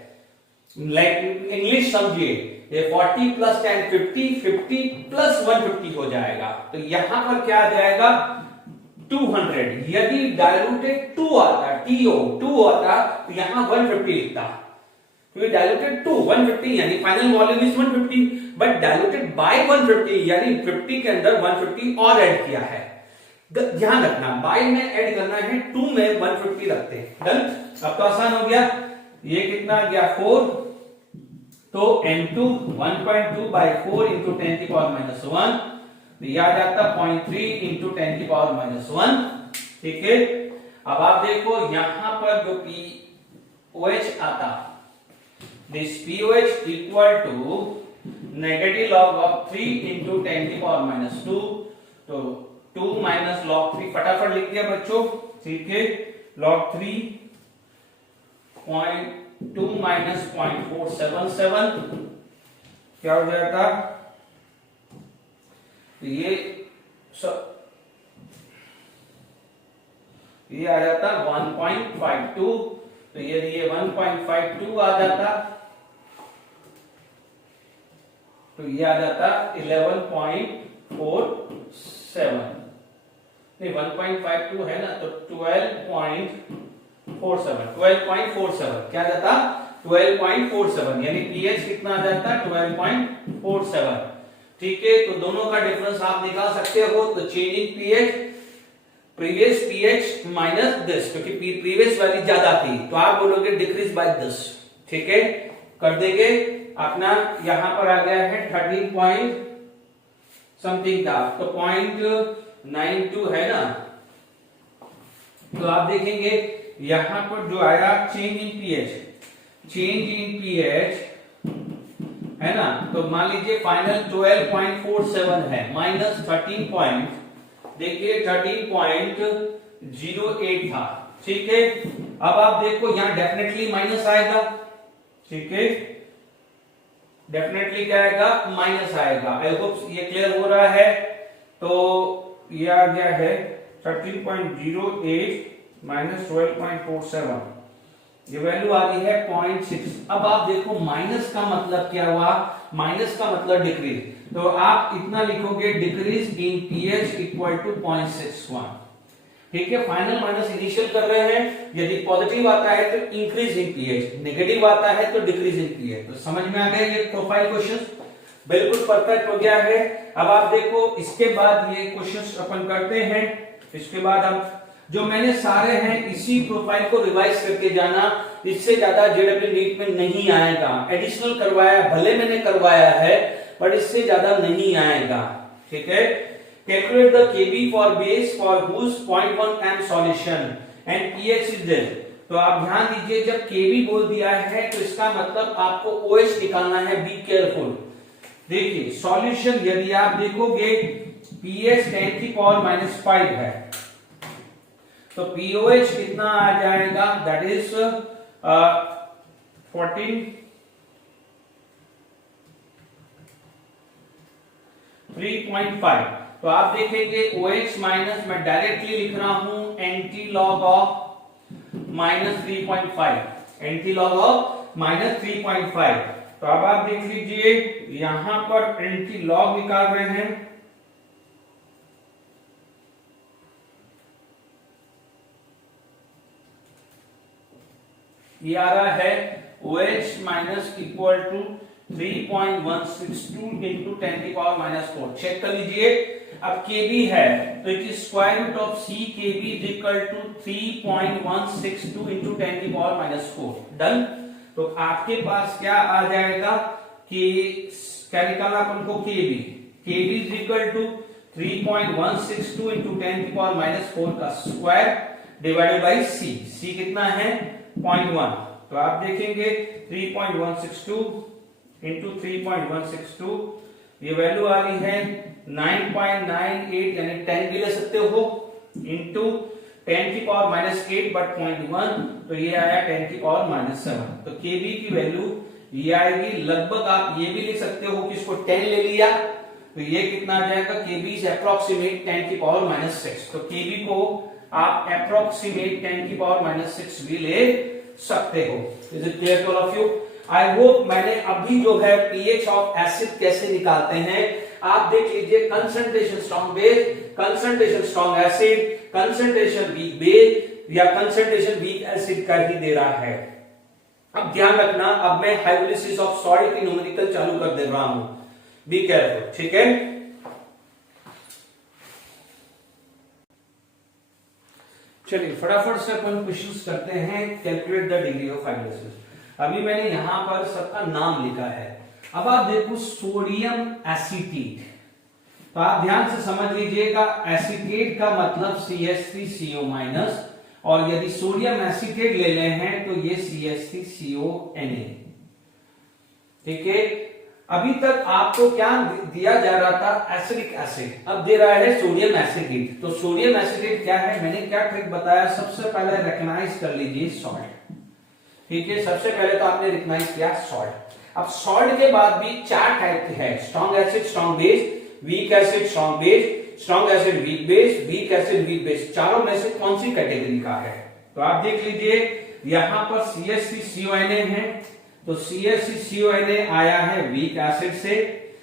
लाइक इंग्लिश समझिए, ये 40 प्लस 10 50 प्लस 150 हो जाएगा, तो यहां पर क्या आ जाएगा 200। यदि डाइल्यूटेड 2 आता, TO2 आता, तो यहां 150 लिखता, क्योंकि डाइल्यूटेड टू 150 यानी final volume is 150, but diluted by 150 यानी 50 के अंदर 150 और ऐड किया है। ध्यान रखना, बाय में ऐड करना है, 2 में 150 रखते हैं। डन, अब तो आसान हो गया। ये कितना आ गया 4, तो M2 1.2 बाय 4 इंटू 10 की पावर माइनस 1, तो ये आ जाता 0.3 इंटू 10 की पावर माइनस 1, ठीक है। अब आप देखो यहां पर जो pOH आता, this pOH equal to negative log of 3 into 10 की पावर माइनस 2, तो 2 माइनस log 3 फटाफट लिख दिया बच्चों, ठीक है। log 3 0.2 माइनस 0.477 क्या हो जाएगा, तो ये आ जाता 1.52, तो यदि ये 1.52 आ जाता तो ये आ जाता 11.47, नहीं 1.52 है ना, तो 12.47 क्या जाता 12.47, यानी pH कितना आ जाता 12.47, ठीक है। तो दोनों का डिफरेंस आप निकाल सकते हो, तो change in pH, previous pH minus this, क्योंकि प्रीवियस वैल्यू ज्यादा थी, तो आप बोलोगे डिक्रीज बाय दिस, ठीक है, कर देंगे। अपना यहां पर आ गया है 13 पॉइंट समथिंग था, तो 0.92 है ना, तो आप देखेंगे यहां पर जो आया चेंज इन pH है ना, तो मान लीजिए फाइनल 12.47 है माइनस 13 देखिए 13.08 था, ठीक है। अब आप देखो यहाँ डेफिनेटली माइनस आएगा, ठीक है, डेफिनेटली क्या आएगा, माइनस आएगा। आई होप ये क्लियर हो रहा है। तो ये आ गया है 13.08 माइनस 12.47, ये वैल्यू आ रही है 0.6। अब आप देखो माइनस का मतलब क्या हुआ, माइनस का मतलब डिक्रीज, तो आप इतना लिखोगे decrease in pH equal to 0.61, ठीक है। फाइनल माइनस इनिशियल कर रहे हैं, यदि पॉजिटिव आता है तो इंक्रीज इन पीएच, नेगेटिव आता है तो डिक्रीज इन पीएच। तो समझ में आ गया ये प्रोफाइल क्वेश्चन, बिल्कुल परफेक्ट हो गया है। अब आप देखो इसके बाद ये क्वेश्चंस अपन करते हैं। इसके बाद अब जो मैंने सारे हैं इसी प्रोफाइल को रिवाइज करके जाना, इससे ज्यादा जेडब्ल्यू नीट में नहीं आएगा। एडिशनल करवाया भले मैंने करवाया है, पर इससे ज्यादा नहीं आएगा, ठीक है। Calculate the Kb for base for whose 0.1 m solution and pH is there. तो आप ध्यान दीजिए, जब केबी बोल दिया है तो इसका मतलब आपको ओएच निकालना है, बी केयरफुल। देखिए सॉल्यूशन यदि आप देखोगे पीएच 10⁻⁵ है, तो पीओएच कितना आ जाएगा, दैट इज 3.5। तो आप देखेंगे OH माइनस, मैं डायरेक्टली लिख रहा हूं anti log of -3.5, anti log of -3.5। तो अब आप देख लीजिए यहां पर एंटी लॉग निकाल रहे हैं, ये आ रहा है OH minus equal to 3.162 into 10⁻⁴। Check कर लीजिए। अब Kb है तो it is square root of C Kb is equal to 3.162 into 10⁻⁴। Done. तो आपके पास क्या आ जाएगा कि क्या निकालना अपन को, Kb is equal to 3.162 into 10⁻⁴ का स्क्वायर डिवाइडेड बाई C कितना है 0.1। तो आप देखेंगे 3.162 इंटू 3.162, ये वैल्यू आ रही है 9.98, यानी 10 भी ले सकते हो, इंटू 10⁻⁸ बट 0.1, तो ये आया 10⁻⁷। तो केबी की वैल्यू ये आएगी लगभग, आप ये भी लिख सकते हो कि इसको 10 ले लिया तो ये कितना आ जाएगा, केबी इज अप्रोक्सीमेट 10⁻�6। तो केबी को आप अप्रोक्सीमेट 10⁻�6 भी ले सकते हो। Is it clear to all of you? I hope मैंने अभी जो है पीएच ऑफ एसिड कैसे निकालते हैं आप देख लीजिए। Concentration strong base, concentration strong acid, concentration weak base या कंसंट्रेशन वीक एसिड का ही दे रहा है। अब ध्यान रखना, अब मैं हाइड्रोलिसिस ऑफ सॉल्ट की न्यूमेरिकल चालू कर दे रहा हूं, बी केयरफुल, ठीक है। चलिए फटाफट से अपन क्वेश्चंस करते हैं। Calculate the degree of hydrolysis. अभी मैंने यहां पर सबका नाम लिखा है। अब आप देखो सोडियम एसीटेट, तो आप ध्यान से समझ लीजिएगा, एसीटेट का मतलब CH3CO-, और यदि सोडियम एसीटेट ले रहे हैं तो ये CH3CONA, ठीक है। अभी तक आपको क्या दिया जा रहा था, एसिडिक एसिड, अब दे रहा है सोडियम एसीटेट। तो सोडियम एसीटेट क्या है, मैंने क्या ट्रिक बताया, सबसे पहले रिकॉग्नाइज कर लीजिए सॉल्ट, ठीक है। सबसे पहले तो आपने रिकॉग्नाइज किया सॉल्ट। अब सॉल्ट के बाद भी 4 टाइप के हैं, strong acid strong base, weak acid strong base, strong acid weak base, weak acid weak base. चारों में से कौन सी कैटेगरी का है, तो आप देख लीजिए यहां पर CH3CONA है, तो CH3CONA आया है वीक एसिड से,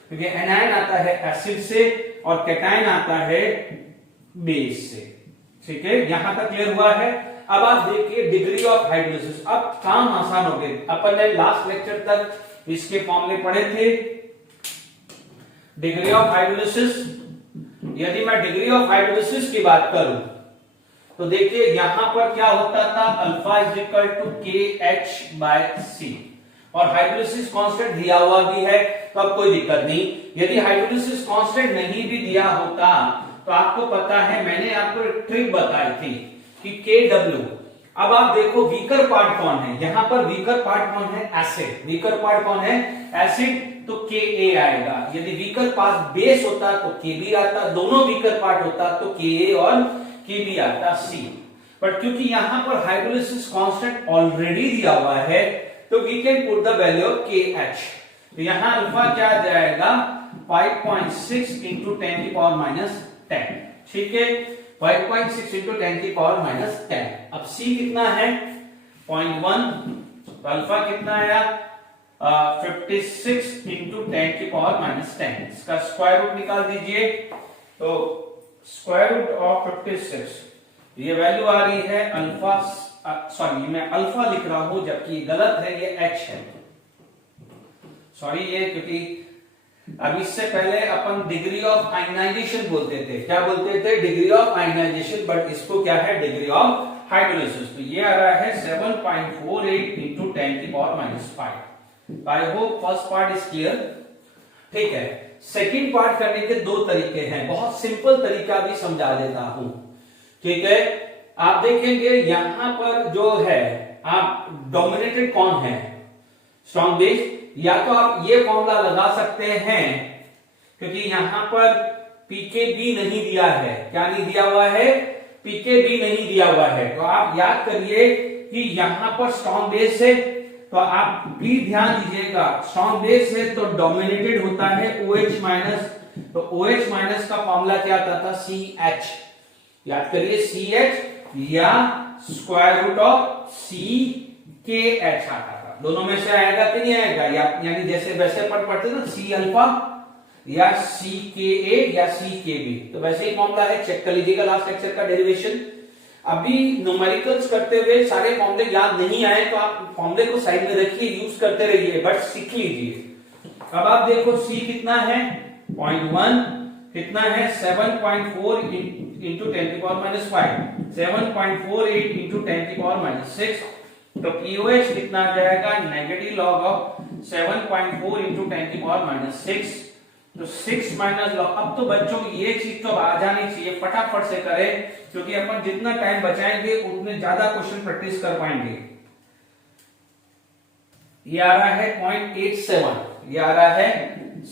क्योंकि एनायन आता है एसिड से और कैटायन आता है बेस से, ठीक है। यहां तक क्लियर हुआ है। अब आप देखिए डिग्री ऑफ हाइड्रोलिसिस, अब काम आसान हो गए। अपन ने लास्ट लेक्चर तक इसके फॉर्मूले पढ़े थे। डिग्री ऑफ हाइड्रोलिसिस, यदि मैं डिग्री ऑफ हाइड्रोलिसिस की बात करूं तो देखिए यहां पर क्या होता था, alpha is equal to KH/C, और हाइड्रोलिसिस कांस्टेंट दिया हुआ भी है, तो अब कोई दिक्कत नहीं। यदि हाइड्रोलिसिस कांस्टेंट नहीं भी दिया होता तो आपको पता है, मैंने आपको एक ट्रिक बताई थी कि KW, अब आप देखो वीकर पार्ट कौन है, यहां पर वीकर पार्ट कौन है, एसिड। वीकर पार्ट कौन है, एसिड, तो Ka आएगा। यदि वीकर पार्ट बेस होता तो Kb आता, दोनों वीकर पार्ट होता तो Ka और Kb आता C। बट क्योंकि यहां पर हाइड्रोलिसिस कांस्टेंट ऑलरेडी दिया हुआ है तो we can put the value of KH। तो यहां अल्फा क्या आ जाएगा 5.6 इंटू 10 की पावर माइनस 10, ठीक है, 5.6 इंटू 10 की पावर माइनस 10। अब C कितना है 0.1, तो अल्फा कितना आया 56 इंटू 10 की पावर माइनस 10। इसका स्क्वायर रूट निकाल दीजिए, तो स्क्वायर रूट ऑफ 56, ये वैल्यू आ रही है अल्फा, सॉरी मैं अल्फा लिख रहा हूं जबकि ये गलत है, ये H है, सॉरी ये, क्योंकि अब इससे पहले अपन डिग्री ऑफ आयनाइजेशन बोलते थे, क्या बोलते थे, डिग्री ऑफ आयनाइजेशन, बट इसको क्या है डिग्री ऑफ हाइड्रोलिसिस। तो ये आ रहा है 7.48 इंटू 10 की power minus 5। I hope first part is clear, ठीक है। सेकंड पार्ट करने के दो तरीके हैं, बहुत सिंपल तरीका भी समझा देता हूं, ठीक है। आप देखेंगे यहां पर जो है, आप डोमिनेटेड कौन है, स्ट्रॉन्ग बेस, या तो आप ये फॉर्मूला लगा सकते हैं, क्योंकि यहां पर पीकेबी नहीं दिया है, क्या नहीं दिया हुआ है, पीकेबी नहीं दिया हुआ है। तो आप याद करिए कि यहां पर स्ट्रॉन्ग बेस है, तो आप भी ध्यान दीजिएगा, स्ट्रॉन्ग बेस है तो डोमिनेटेड होता है OH माइनस, तो OH माइनस का फॉर्मूला क्या आता था CH, याद करिए CH या स्क्वायर रूट ऑफ CKH आता था, दोनों में से आएगा कि नहीं आएगा, यानी जैसे वैसे पढ़ते ना C अल्फा या CKA या CKB, तो वैसे ही फॉर्मूला है, चेक कर लीजिएगा लास्ट लेक्चर का डेरिवेशन। अभी न्यूमेरिकल्स करते हुए सारे फॉर्मूले याद नहीं आए तो आप फॉर्मूले को साइड में रखिए, यूज करते रहिए, बट सीख लीजिए। अब आप देखो C कितना है 0.1, कितना है 7.4 इंटू 10 की पावर माइनस 5, 7.48 इंटू 10 की पावर माइनस 6, तो POH कितना आ जाएगा नेगेटिव लॉग ऑफ 7.4 इंटू 10 की पावर माइनस 6, तो 6 माइनस लॉग। अब तो बच्चों की ये चीज तो आ जानी चाहिए, फटाफट से करें, क्योंकि अपन जितना टाइम बचाएंगे उतने ज्यादा क्वेश्चन प्रैक्टिस कर पाएंगे। ये आ रहा है 0.87, ये आ रहा है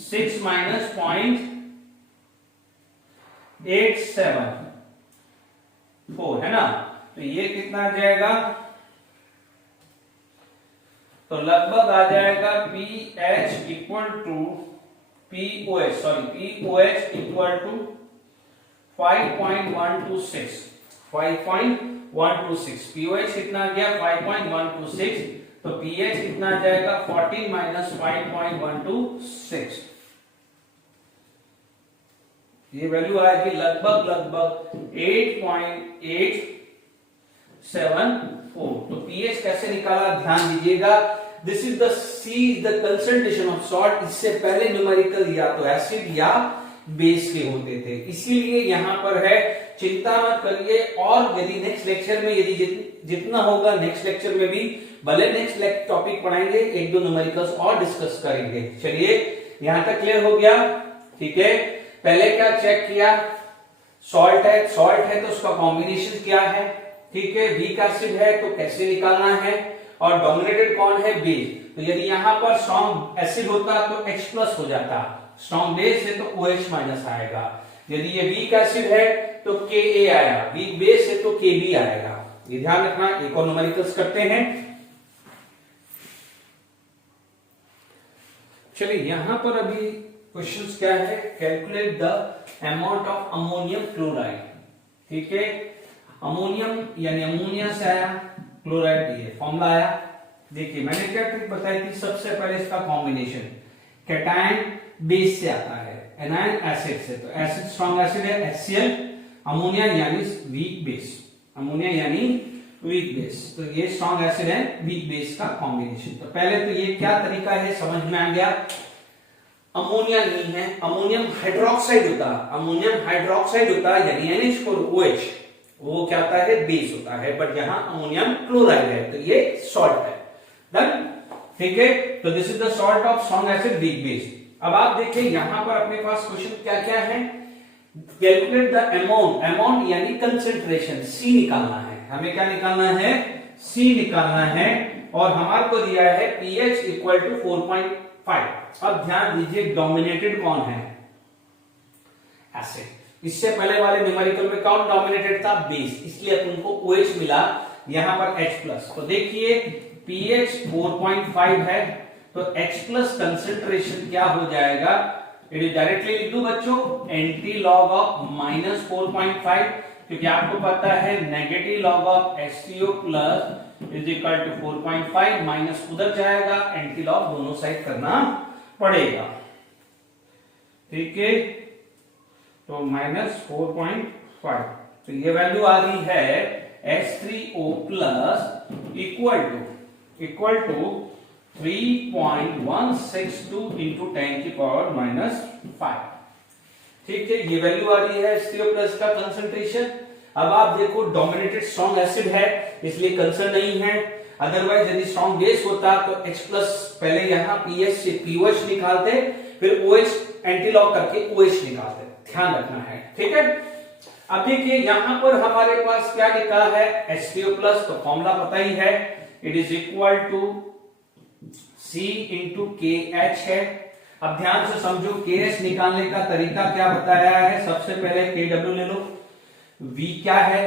6 माइनस 0.874 है ना, तो ये कितना आ जाएगा, तो लगभग आ जाएगा PH equal to POH, sorry POH equal to 5.126, 5.126, POH कितना आ गया 5.126, तो pH कितना आ जाएगा 14 माइनस 5.126, ये वैल्यू आएगी लगभग 8.874। तो pH कैसे निकाला ध्यान दीजिएगा, this is the C the concentration of salt. इससे पहले न्यूमेरिकल या तो एसिड या बेस के होते थे, इसीलिए यहां पर है, चिंता मत करिए। और यदि नेक्स्ट लेक्चर में यदि जितना होगा नेक्स्ट लेक्चर में भी भले नेक्स्ट टॉपिक पढ़ाएंगे, एक दो न्यूमेरिकल्स और डिस्कस करेंगे। चलिए यहां तक क्लियर हो गया, ठीक है। पहले क्या चेक किया, सॉल्ट है तो उसका कॉम्बिनेशन क्या है, ठीक है। वीक एसिड है तो कैसे निकालना है, और डोमिनेटेड कौन है, बेस। तो यदि यहां पर स्ट्रॉन्ग एसिड होता तो H प्लस हो जाता, स्ट्रॉन्ग बेस है तो OH माइनस आएगा। यदि ये वीक एसिड है तो Ka आया, वीक बेस है तो Kb आएगा, ये ध्यान रखना। एक और न्यूमेरिकल्स करते हैं। चलिए यहां पर अभी क्वेश्चंस क्या है, calculate the amount of ammonium chloride, ठीक है। अमोनियम यानी अमोनिया से आया, क्लोराइड ये फॉर्मूला आया। देखिए मैंने क्या ट्रिक बताई थी, सबसे पहले इसका कॉम्बिनेशन कैटायन बेस से आता है, एनायन एसिड से, तो एसिड स्ट्रॉन्ग एसिड है HCl, अमोनिया यानी वीक बेस, अमोनिया यानी वीक बेस, तो ये स्ट्रॉन्ग एसिड है, वीक बेस का कॉम्बिनेशन। तो पहले तो ये क्या तरीका है समझ में आ गया, अमोनिया नहीं है, अमोनियम हाइड्रोक्साइड होता, अमोनियम हाइड्रोक्साइड होता यानी NH4OH, वो क्या होता है, बेस होता है, बट यहां अमोनियम क्लोराइड है तो ये सॉल्ट है। डन, ठीक है। तो this is the salt of strong acid weak base. अब आप देखिए यहां पर अपने पास क्वेश्चन क्या क्या है, कैलकुलेट द अमाउंट, अमाउंट यानी कंसेंट्रेशन, C निकालना है, हमें क्या निकालना है, C निकालना है और हमारे को दिया है pH इक्वल टू 4.5। अब ध्यान दीजिए डोमिनेटेड कौन है? एसिड। इससे पहले वाले न्यूमेरिकल में कौन डोमिनेटेड था? बेस, इसलिए अपन को OH मिला, यहां पर H+। तो देखिए pH 4.5 है तो H+ कंसेंट्रेशन क्या हो जाएगा? ये डायरेक्टली लिख दूं बच्चों, एंटी लॉग ऑफ -4.5, क्योंकि आपको पता है negative log of HCO+ is equal to 4.5 minus उधर जाएगा, एंटी लॉग दोनों साइड करना पड़ेगा। ठीक है, तो -4.5, तो ये वैल्यू आ रही है H3O+ इक्वल टू 3.162 इंटू 10⁻⁻⁵। ठीक है, ये वैल्यू आ रही है HCO+ का कंसंट्रेशन। अब आप देखो डोमिनेटेड स्ट्रॉन्ग एसिड है इसलिए कंसर्न नहीं है, अदरवाइज यदि स्ट्रॉन्ग बेस होता तो H+ पहले यहां pH से POH निकालते, फिर OH एंटीलॉग करके OH निकालते, ध्यान रखना है। ठीक है, अब देखिए यहां पर हमारे पास क्या लिखा है HCO+, तो फॉर्मूला पता ही है, it is equal to C into KH है। अब ध्यान से समझो, KH निकालने का तरीका क्या बताया है? सबसे पहले KW ले लो, V क्या है?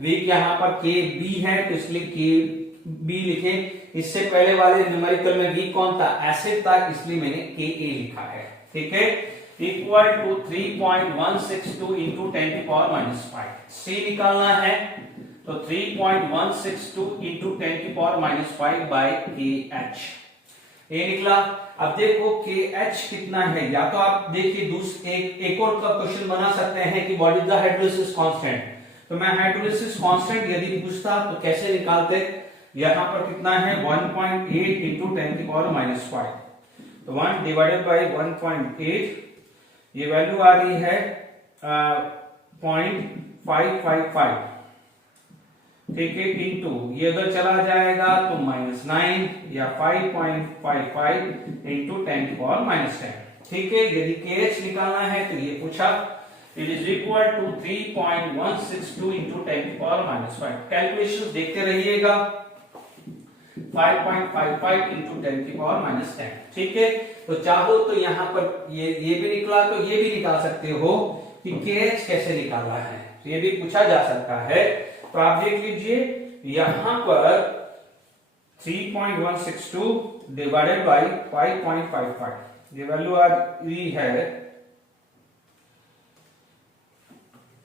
V यहां पर KB है तो इसलिए KB लिखे। इससे पहले वाले न्यूमेरिकल में V कौन था? एसिड था, इसलिए मैंने KA लिखा है। ठीक है, इक्वल टू 3.162 इंटू 10⁻⁵। C निकालना है तो 3.162 इंटू 10⁻⁵ बाय KH, ये निकला। अब देखो KH कितना है, या तो आप देखिए एक और का क्वेश्चन बना सकते हैं कि what is the hydrolysis constant. तो मैं हाइड्रोलिसिस कांस्टेंट यदि पूछता तो कैसे निकालते? यहां पर कितना है 1.8 इंटू 10⁻⁵, तो 1 डिवाइडेड बाय 1.8, ये वैल्यू आ रही है 0.555। ठीक है, इंटू ये उधर चला जाएगा तो -9 या 5.55 इंटू 10⁻⁻10। ठीक है, यदि KH निकालना है तो ये पूछा, it is equal to 3.162 into 10⁻⁵। Calculations देखते रहिएगा, 5.55 इंटू 10⁻⁻10। ठीक है, तो चाहो तो यहां पर ये भी निकला तो ये भी निकाल सकते हो कि KH कैसे निकालना है, तो ये भी पूछा जा सकता है। तो आप देख लीजिए यहां पर 3.162 डिवाइडेड बाय 5.55, ये वैल्यू आ रही है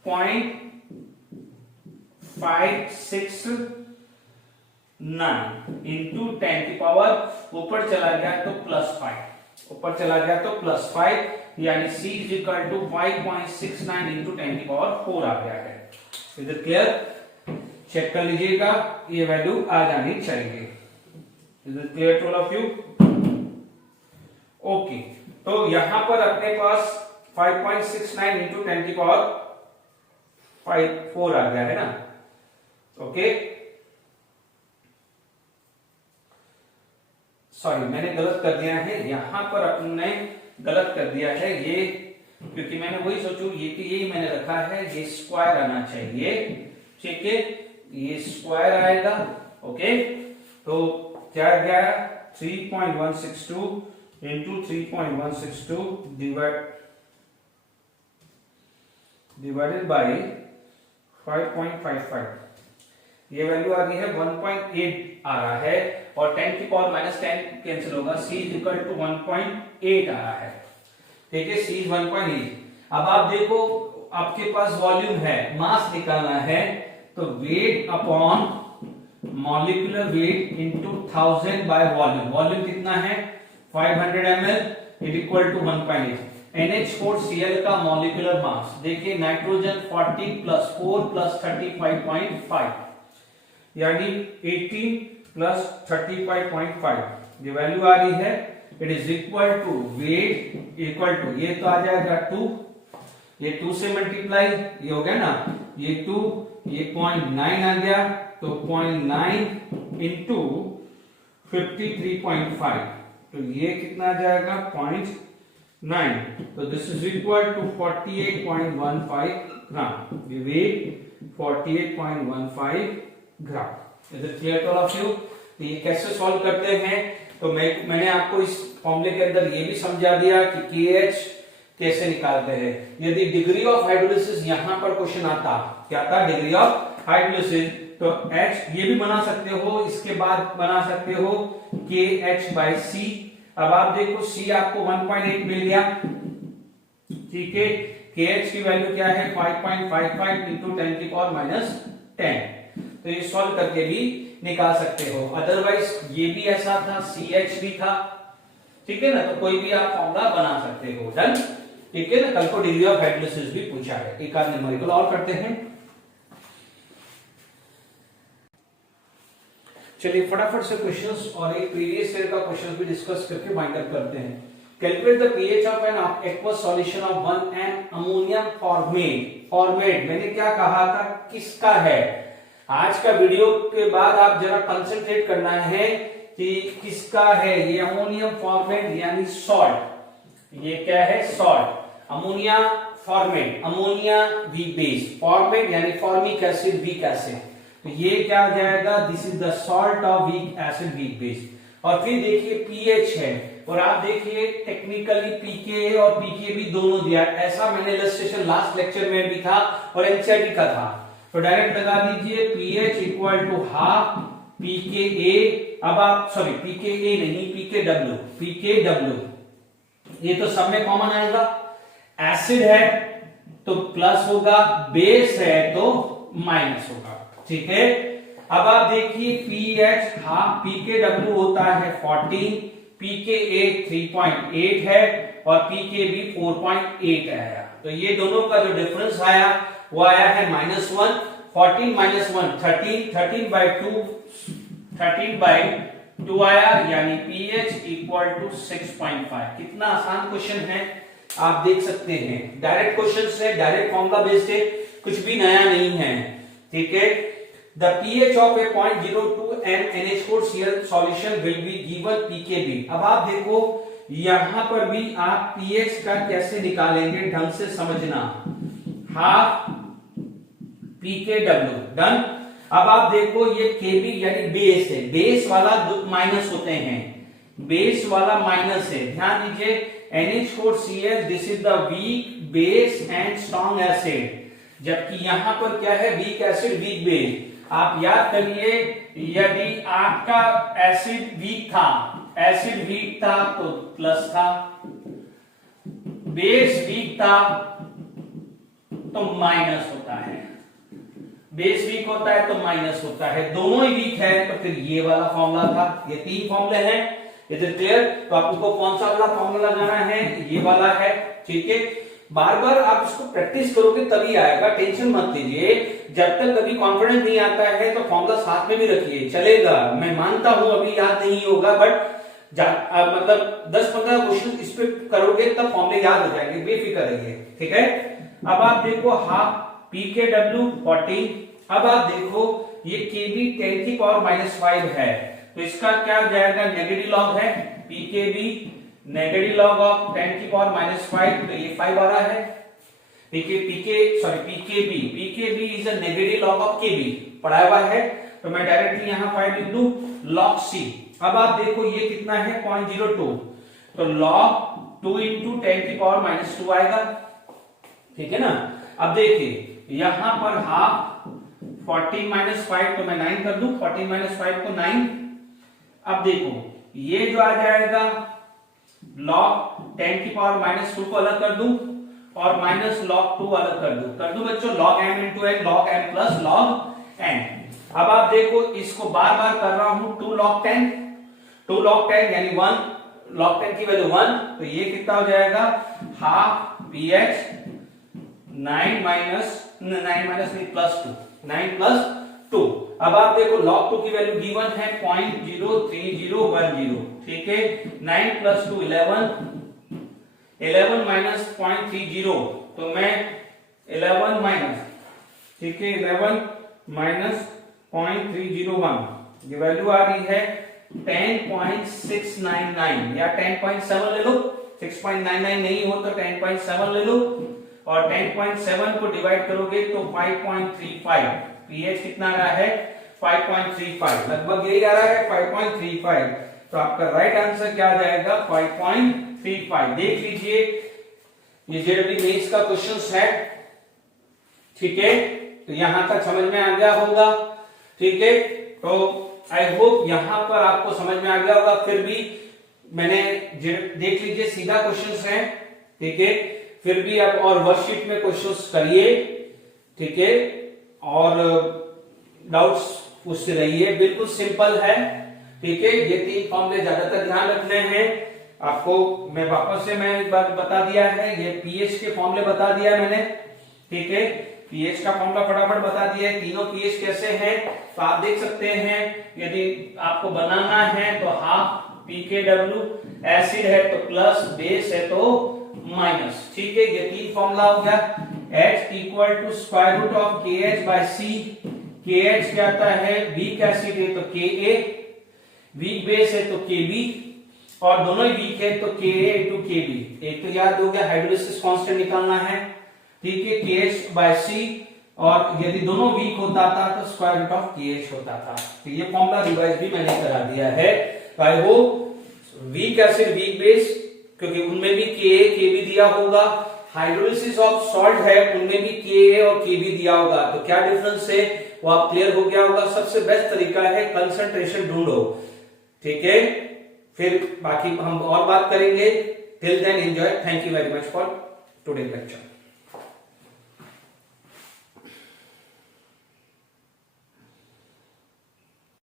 0.569 इंटू 10⁻, ऊपर चला गया तो +5, ऊपर चला गया तो +5, यानी C is equal to 5.69 into 10⁻⁴ आ गया है। Is it clear? चेक कर लीजिएगा, ये वैल्यू आ जानी चाहिए। Is it clear to all of you? Okay, तो यहां पर अपने पास 5.69 इंटू 10⁻⁴ आ गया है ना। ओके, सॉरी मैंने गलत कर दिया है, यहां पर अपने गलत कर दिया है ये, क्योंकि मैंने वही सोचू ये कि यही मैंने रखा है, ये स्क्वायर आना चाहिए। ठीक है, ये स्क्वायर आएगा। ओके, तो क्या गया 3.162 इंटू 3.162 डिवाइडेड बाय 5.55, ये वैल्यू आ रही है 1.8 आ रहा है, और 10⁻⁻10 कैंसिल होगा, C इज इक्वल टू 1.8 आ रहा है। ठीक है, C इज 1.8। अब आप देखो आपके पास वॉल्यूम है, मास निकालना है, तो weight upon molecular weight into 1000 by volume. Volume कितना है 500 ml is equal to 1.8। NH4Cl का मॉलिक्यूलर मास देखिए, नाइट्रोजन 40 + 4 + 35.5 यानी 18 + 35.5, ये वैल्यू आ रही है। It is equal to weight equal to, ये तो आ जाएगा 2, ये 2 से मल्टीप्लाई, ये हो गया ना, ये 2, ये 0.9 आ गया, तो 0.9 इंटू 53.5, तो ये कितना आ जाएगा 0.9, तो this is equal to 48.15 gram. ये weight 48.15 gram. Is it clear to all of you? ये कैसे सॉल्व करते हैं, तो मैंने आपको इस फॉर्मूले के अंदर ये भी समझा दिया कि KH कैसे निकालते हैं। यदि डिग्री ऑफ हाइड्रोलिसिस यहां पर क्वेश्चन आता, क्या था, डिग्री ऑफ हाइड्रोलिसिस, तो H ये भी बना सकते हो, इसके बाद बना सकते हो KH/C। अब आप देखो C आपको 1.8 मिल गया, ठीक है। KH की वैल्यू क्या है, 5.55 इंटू 10⁻⁻10। तो ये सॉल्व करके भी निकाल सकते हो। अदरवाइज ये भी ऐसा था, CH भी था, ठीक है ना, तो कोई भी आप फॉर्मूला बना सकते हो। डन, ठीक है ना। कल को डिग्री ऑफ हाइड्रोलिसिस भी पूछा है। एक आध न्यूमेरिकल और करते हैं। चलिए फटाफट से क्वेश्चंस और एक प्रीवियस ईयर का क्वेश्चन भी डिस्कस करके वाइंड अप करते हैं। Calculate the pH of an aqueous solution of 1 ammonium format. मैंने क्या कहा था, किसका है। आज का वीडियो के बाद आप जरा कंसंट्रेट करना है कि किसका है। ये अमोनियम फॉर्मेट यानी सॉल्ट। ये क्या है, salt. Ammonia format, ammonia weak base, format यानी फॉर्मिक एसिड, वीक एसिड। तो ये क्या हो जाएगा, this is the salt of weak acid, weak base. और फिर देखिए पीएच है, और आप देखिए टेक्निकली पीके और पीके भी दोनों दिया। ऐसा मैंने इलस्ट्रेशन लास्ट लेक्चर में भी था और एनसीईआरटी का था। तो डायरेक्ट लगा दीजिए पीएच इक्वल टू हाफ पीके। अब आप सॉरी पीके नहीं, पीके डब्ल्यू ये तो सब में कॉमन आएगा। एसिड है तो प्लस होगा, बेस है तो माइनस होगा, ठीक है। अब आप देखिए पीएच हाफ पीके होता है 14, पीके 3.8 है और पीके भी 4.8 आया। तो ये दोनों का जो डिफरेंस आया वो आया है -1। 14 - 1 13, 13/2 आया, यानी pH इक्वल टू 6.5। कितना आसान क्वेश्चन है, आप देख सकते हैं। डायरेक्ट क्वेश्चन है, डायरेक्ट फॉर्मूला बेस्ड है, कुछ भी नया नहीं है, ठीक है। The pH of a 0.02 m NH4Cl solution will be given pKb। अब आप देखो यहां पर भी आप pH का कैसे निकालेंगे, ढंग से समझना। Half pKw, done. अब आप देखो ये Kb यानी बेस है, बेस वाला माइनस होते हैं, बेस वाला माइनस है, ध्यान दीजिए। NH4Cl this is the weak base and strong acid, जबकि यहां पर क्या है, वीक एसिड वीक बेस। आप याद करिए, यदि आपका एसिड वीक था तो प्लस था, बेस वीक था तो माइनस होता है, बेस वीक होता है तो माइनस होता है, दोनों ही वीक है तो फिर ये वाला फॉर्मूला था। ये 3 फॉर्मूले हैं, इज इट क्लियर? तो आपको कौन सा वाला फॉर्मूला लगाना है, ये वाला है, ठीक है। बार बार आप इसको प्रैक्टिस करोगे तभी आएगा, टेंशन मत लीजिए। जब तक कभी कॉन्फिडेंस नहीं आता है तो फॉर्मूला साथ में भी रखिए, चलेगा। मैं मानता हूं अभी याद नहीं होगा, बट मतलब 10-15 क्वेश्चन इस पे करोगे तब फॉर्मूले याद हो जाएंगे, बेफिक्र रहिए, ठीक है। अब आप देखो हाफ pKw 14। अब आप देखो ये Kb 10⁻⁻5 है, तो इसका क्या हो जाएगा, नेगेटिव लॉग है। pKb नेगेटिव लॉग ऑफ 10⁻⁵, तो ये 5 आ रहा है। pKb is a negative log of Kb, पढ़ाया हुआ है, तो मैं डायरेक्टली यहां 5 लिख दूं, log C। अब आप देखो ये कितना है, 0.02, तो log 2 इंटू 10⁻⁻2 आएगा, ठीक है ना। अब देखिए यहां पर हाफ 14 - 5, तो मैं 9 कर दूं, 14 - 5 को 9। अब देखो ये जो आ जाएगा log 10⁻⁻2 को अलग कर दूं और माइनस log 2 अलग कर दूं बच्चों, log m into n, log m plus log n। अब आप देखो इसको बार बार कर रहा हूं, 2 log 10 यानी 1 log 10 की वैल्यू 1, तो ये कितना हो जाएगा, हाफ pH 9 प्लस 2। अब आप देखो log 2 की वैल्यू गिवन है 0.03010, ठीक है। 9 प्लस 2 11 माइनस 0.30, तो मैं 11 माइनस, ठीक है, 11 माइनस 0.301, ये वैल्यू आ रही है 10.699 या 10.7 ले लो, 6.99 नहीं हो तो 10.7 ले लो, और 10.7 को डिवाइड करोगे तो 5.35। pH कितना आ रहा है, 5.35, लगभग यही आ रहा है 5.35। तो आपका राइट आंसर क्या आ जाएगा 5.35। देख लीजिए ये जेडब्ल्यू मेंस का क्वेश्चन है, ठीक है। तो यहां तक समझ में आ गया होगा, ठीक है। तो आई होप यहां पर आपको समझ में आ गया होगा। फिर भी मैंने देख लीजिए सीधा क्वेश्चंस है, ठीक है। फिर भी आप और वर्कशीट में क्वेश्चंस करिए, ठीक है, और डाउट्स पूछते रहिए, बिल्कुल सिंपल है, ठीक है। ये 3 फॉर्मूले ज्यादातर ध्यान रखने हैं आपको। मैं वापस से मैं एक बार बता दिया है, ये पीएच के फॉर्मूले बता दिया है मैंने, ठीक है। पीएच का फॉर्मूला फटाफट बता दिया है, तीनों पीएच कैसे हैं तो आप देख सकते हैं। यदि आपको बनाना है तो हाफ pKw, एसिड है तो प्लस, बेस है तो माइनस, ठीक है। ये 3 फॉर्मूला हो गया। H equal to square root of KH by C। KH क्या आता है, वीक एसिड है तो Ka, वीक बेस है तो Kb, और दोनों ही वीक है तो Ka इंटू Kb। एक तो याद हो गया, हाइड्रोलिसिस कांस्टेंट निकालना है, ठीक है, KH बाय C, और यदि दोनों वीक होता था तो स्क्वायर रूट ऑफ KH होता था। तो ये फॉर्मूला रिवाइज भी मैंने करा दिया है। I hope weak acid weak base, क्योंकि उनमें भी Ka Kb दिया होगा, हाइड्रोलिसिस ऑफ सॉल्ट है उनमें भी Ka और Kb दिया होगा, तो क्या डिफरेंस है वो आप क्लियर हो गया होगा। सबसे बेस्ट तरीका है कंसंट्रेशन ढूंढो, ठीक है। फिर बाकी हम और बात करेंगे। Till then enjoy, thank you very much for today lecture.